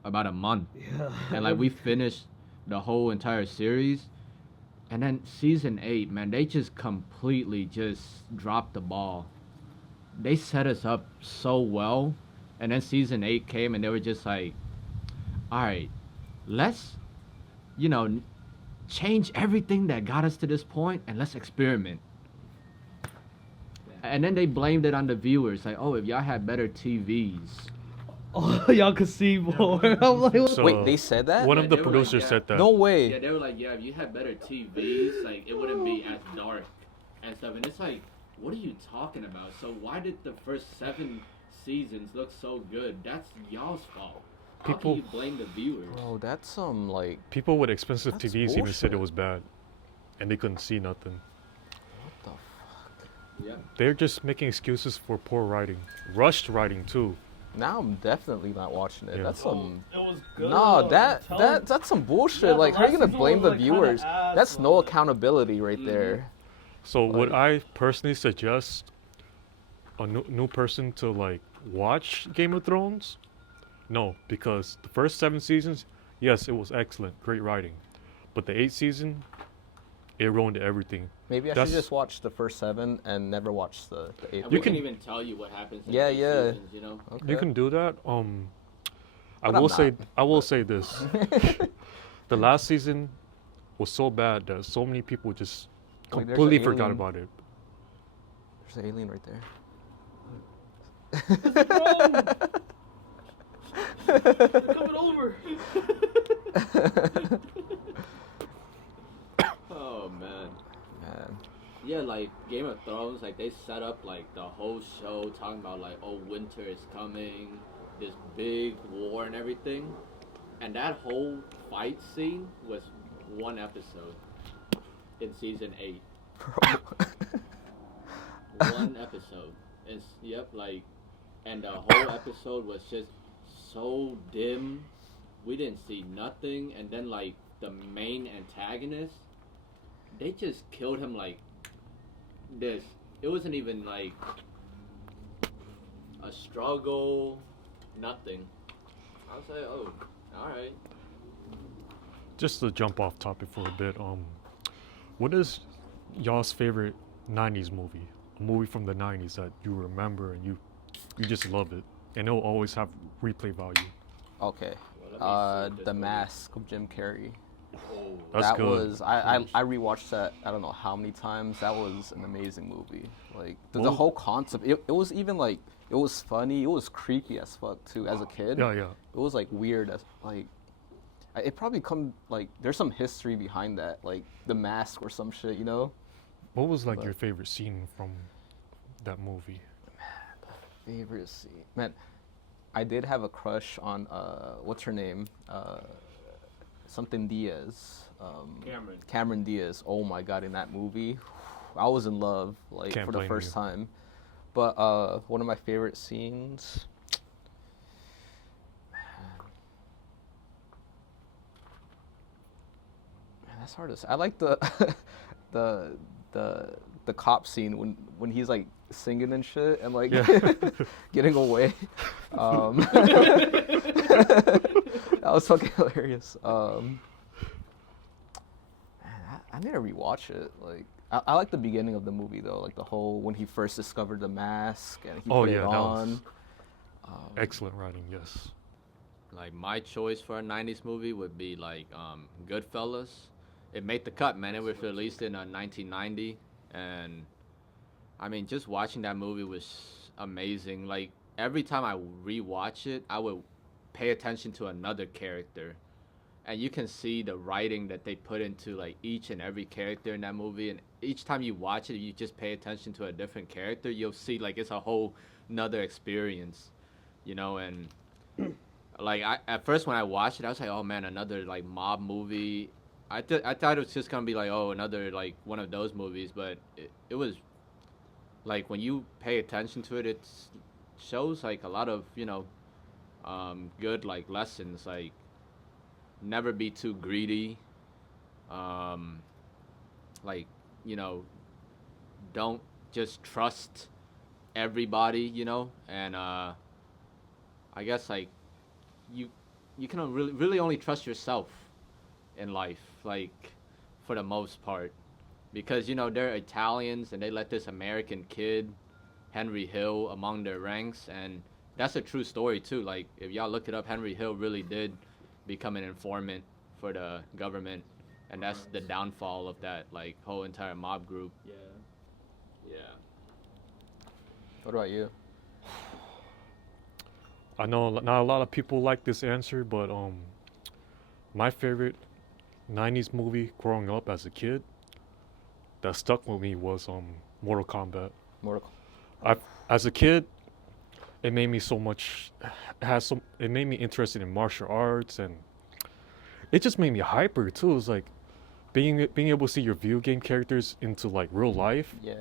about a month. Yeah. And like we finished the whole entire series. And then season 8, man, they just completely just dropped the ball. They set us up so well. And then season 8 came and they were just like, all right, let's, you know, change everything that got us to this point and let's experiment. And then they blamed it on the viewers, like, oh, if y'all had better TVs. Oh, y'all could see more. I'm like, what? So, Wait, they said that? One Yeah, of the they were like, producers yeah. said that. No way. Yeah, they were like, yeah, if you had better TVs, like, it wouldn't be as dark and stuff. And it's like, what are you talking about? So why did the first 7 seasons look so good? That's y'all's fault. How People- can you blame the viewers? Bro, that's some like. People with expensive That's TVs even said it bullshit. was bad, and they couldn't see nothing. What the fuck? Yeah. They're just making excuses for poor writing, rushed writing too. Now I'm definitely not watching it. Yeah. That's some. It was good. No, I'm that's telling some bullshit. Yeah, like, the how are you last gonna season blame was, the like, kinda viewers? ass, That's no like- accountability right there. So would Like- I personally suggest a new person to like watch Game of Thrones? No, because the first 7 seasons, yes, it was excellent, great writing, but the 8th season, it ruined everything. Maybe I That's- should just watch the first 7 and never watch the 8th. And You we can can- even tell you what happens in Yeah, the yeah. seasons, you know? Okay. You can do that. I But I'm will say, not. I will say this: the last season was so bad that so many people just Wait, there's completely an forgot alien. about it. There's an alien right there. They're coming over. Oh man. Man. Yeah, like Game of Thrones, like they set up like the whole show talking about like, oh, winter is coming, this big war and everything, and that whole fight scene was one episode in season 8. Bro. One episode. Yep, like, and the whole episode was just so dim. We didn't see nothing, and then like the main antagonist, they just killed him like this. It wasn't even like a struggle, nothing. I was like, oh, alright. Just to jump off topic for a bit, what is y'all's favorite 90s movie? A movie from the 90s that you remember and you just love it, and it'll always have replay value. Okay. Well, The Mask of Jim Carrey. Oh, That's that good. was I rewatched that I don't know how many times. That was an amazing movie. Like the Well- whole concept. It was even like it was funny. It was creepy as fuck too. As a kid, Yeah. it was like weird as like. It probably come like there's some history behind that, like the mask or some shit, you know. What was like But- your favorite scene from that movie? Favorite scene, man. I did have a crush on what's her name, something Diaz. Cameron Diaz. Oh my god, in that movie, I was in love like Can't for the blame first you. time. But one of my favorite scenes. Man, that's hard to say. I like the the cop scene when he's like singing and shit and like Yeah. getting away. That was fucking hilarious. Man, I need to rewatch it. Like, I like the beginning of the movie though, like the whole when he first discovered the mask and he Oh, put yeah, it that was- on. Excellent writing, yes. like my choice for a 90s movie would be like Goodfellas. It made the cut, man. It was released in 1990, and I mean, just watching that movie was amazing. Like every time I rewatch it, I would pay attention to another character, and you can see the writing that they put into like each and every character in that movie. And each time you watch it, you just pay attention to a different character. You'll see like it's a whole another experience, you know. And like at first when I watched it, I was like, oh man, another like mob movie. I thought it was just gonna be like, oh, another like one of those movies, but it was like when you pay attention to it, it shows like a lot of good like lessons, like never be too greedy, like don't just trust everybody, and I guess like you can really only trust yourself in life, like for the most part, because they're Italians and they let this American kid, Henry Hill, among their ranks, and that's a true story too. Like if y'all look it up, Henry Hill really did become an informant for the government, and that's the downfall of that like whole entire mob group. Yeah. What about you? I know not a lot of people like this answer, but my favorite 90s movie growing up as a kid that stuck with me was Mortal Kombat. As a kid, it made me it made me interested in martial arts, and it just made me hyper too. It was like being able to see your video game characters into like real life. Yeah.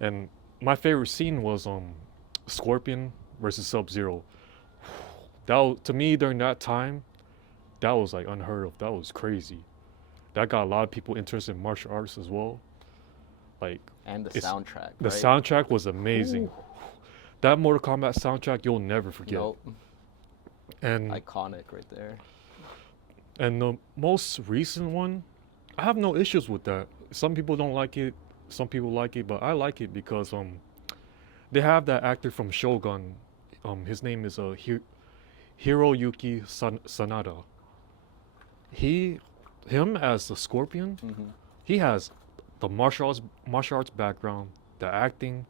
And my favorite scene was Scorpion versus Sub-Zero. To me during that time, that was like unheard of. That was crazy. That got a lot of people interested in martial arts as well. Like, And the soundtrack. the right? soundtrack was amazing. That Mortal Kombat soundtrack you'll never forget. Nope. And Iconic right there. and the most recent one, I have no issues with that. Some people don't like it, some people like it, but I like it because they have that actor from Shogun. His name is Hiroyuki Sanada. Him as the Scorpion, he has the martial arts background, the acting,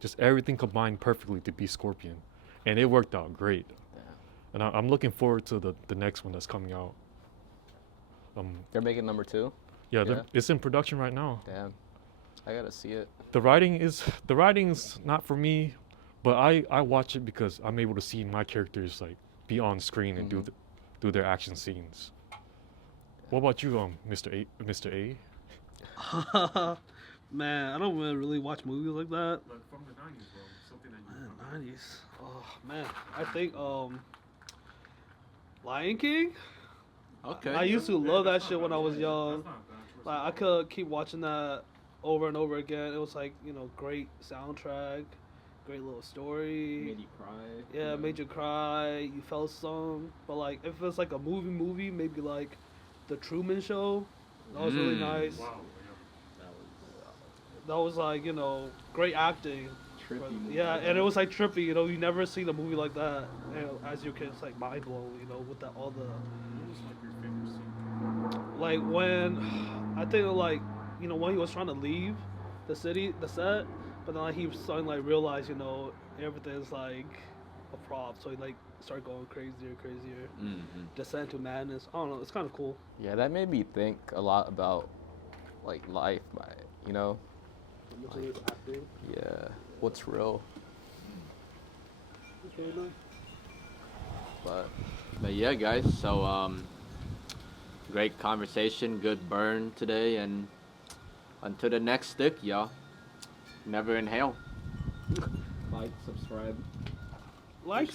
just everything combined perfectly to be Scorpion, and it worked out great. Yeah. and I'm looking forward to the next one that's coming out. They're making number 2. Yeah, Yeah. it's in production right now. Damn, I gotta see it. The writing's not for me, but I watch it because I'm able to see my characters like be on screen and do their action scenes. What about you, Mr. A? Man, I don't really watch movies like that. Like from the 90s, bro. Something that you Man, 90s. Oh man, I think Lion King. Okay. I used to Yeah, love that that's shit not when I bad. was young. That's not a bad choice. Like I could keep watching that over and over again. It was like, you know, great soundtrack, great little story. Made you cry. Yeah, you know? made you cry. You felt some. But like, if it's like a movie, maybe like The Truman Show. That was really nice. Wow. That was That was like, you know, great acting. trippy. movie. Yeah, and it was like trippy. You know, you never seen a movie like that. And as your kid, it's like mind blown. You know, with that all the. What was like your favorite scene? Like when I think like, you know, when he was trying to leave the city, the set, but then like he was starting to like realize, you know, everything's like a prop, so he like started going crazier. Descent to madness. I don't know, it's kind of cool. Yeah, that made me think a lot about like life, you know. Acting. Yeah, what's real. It's really nice. But yeah, guys. So great conversation, good burn today, and until the next stick, y'all. Never inhale. Like, subscribe. Like.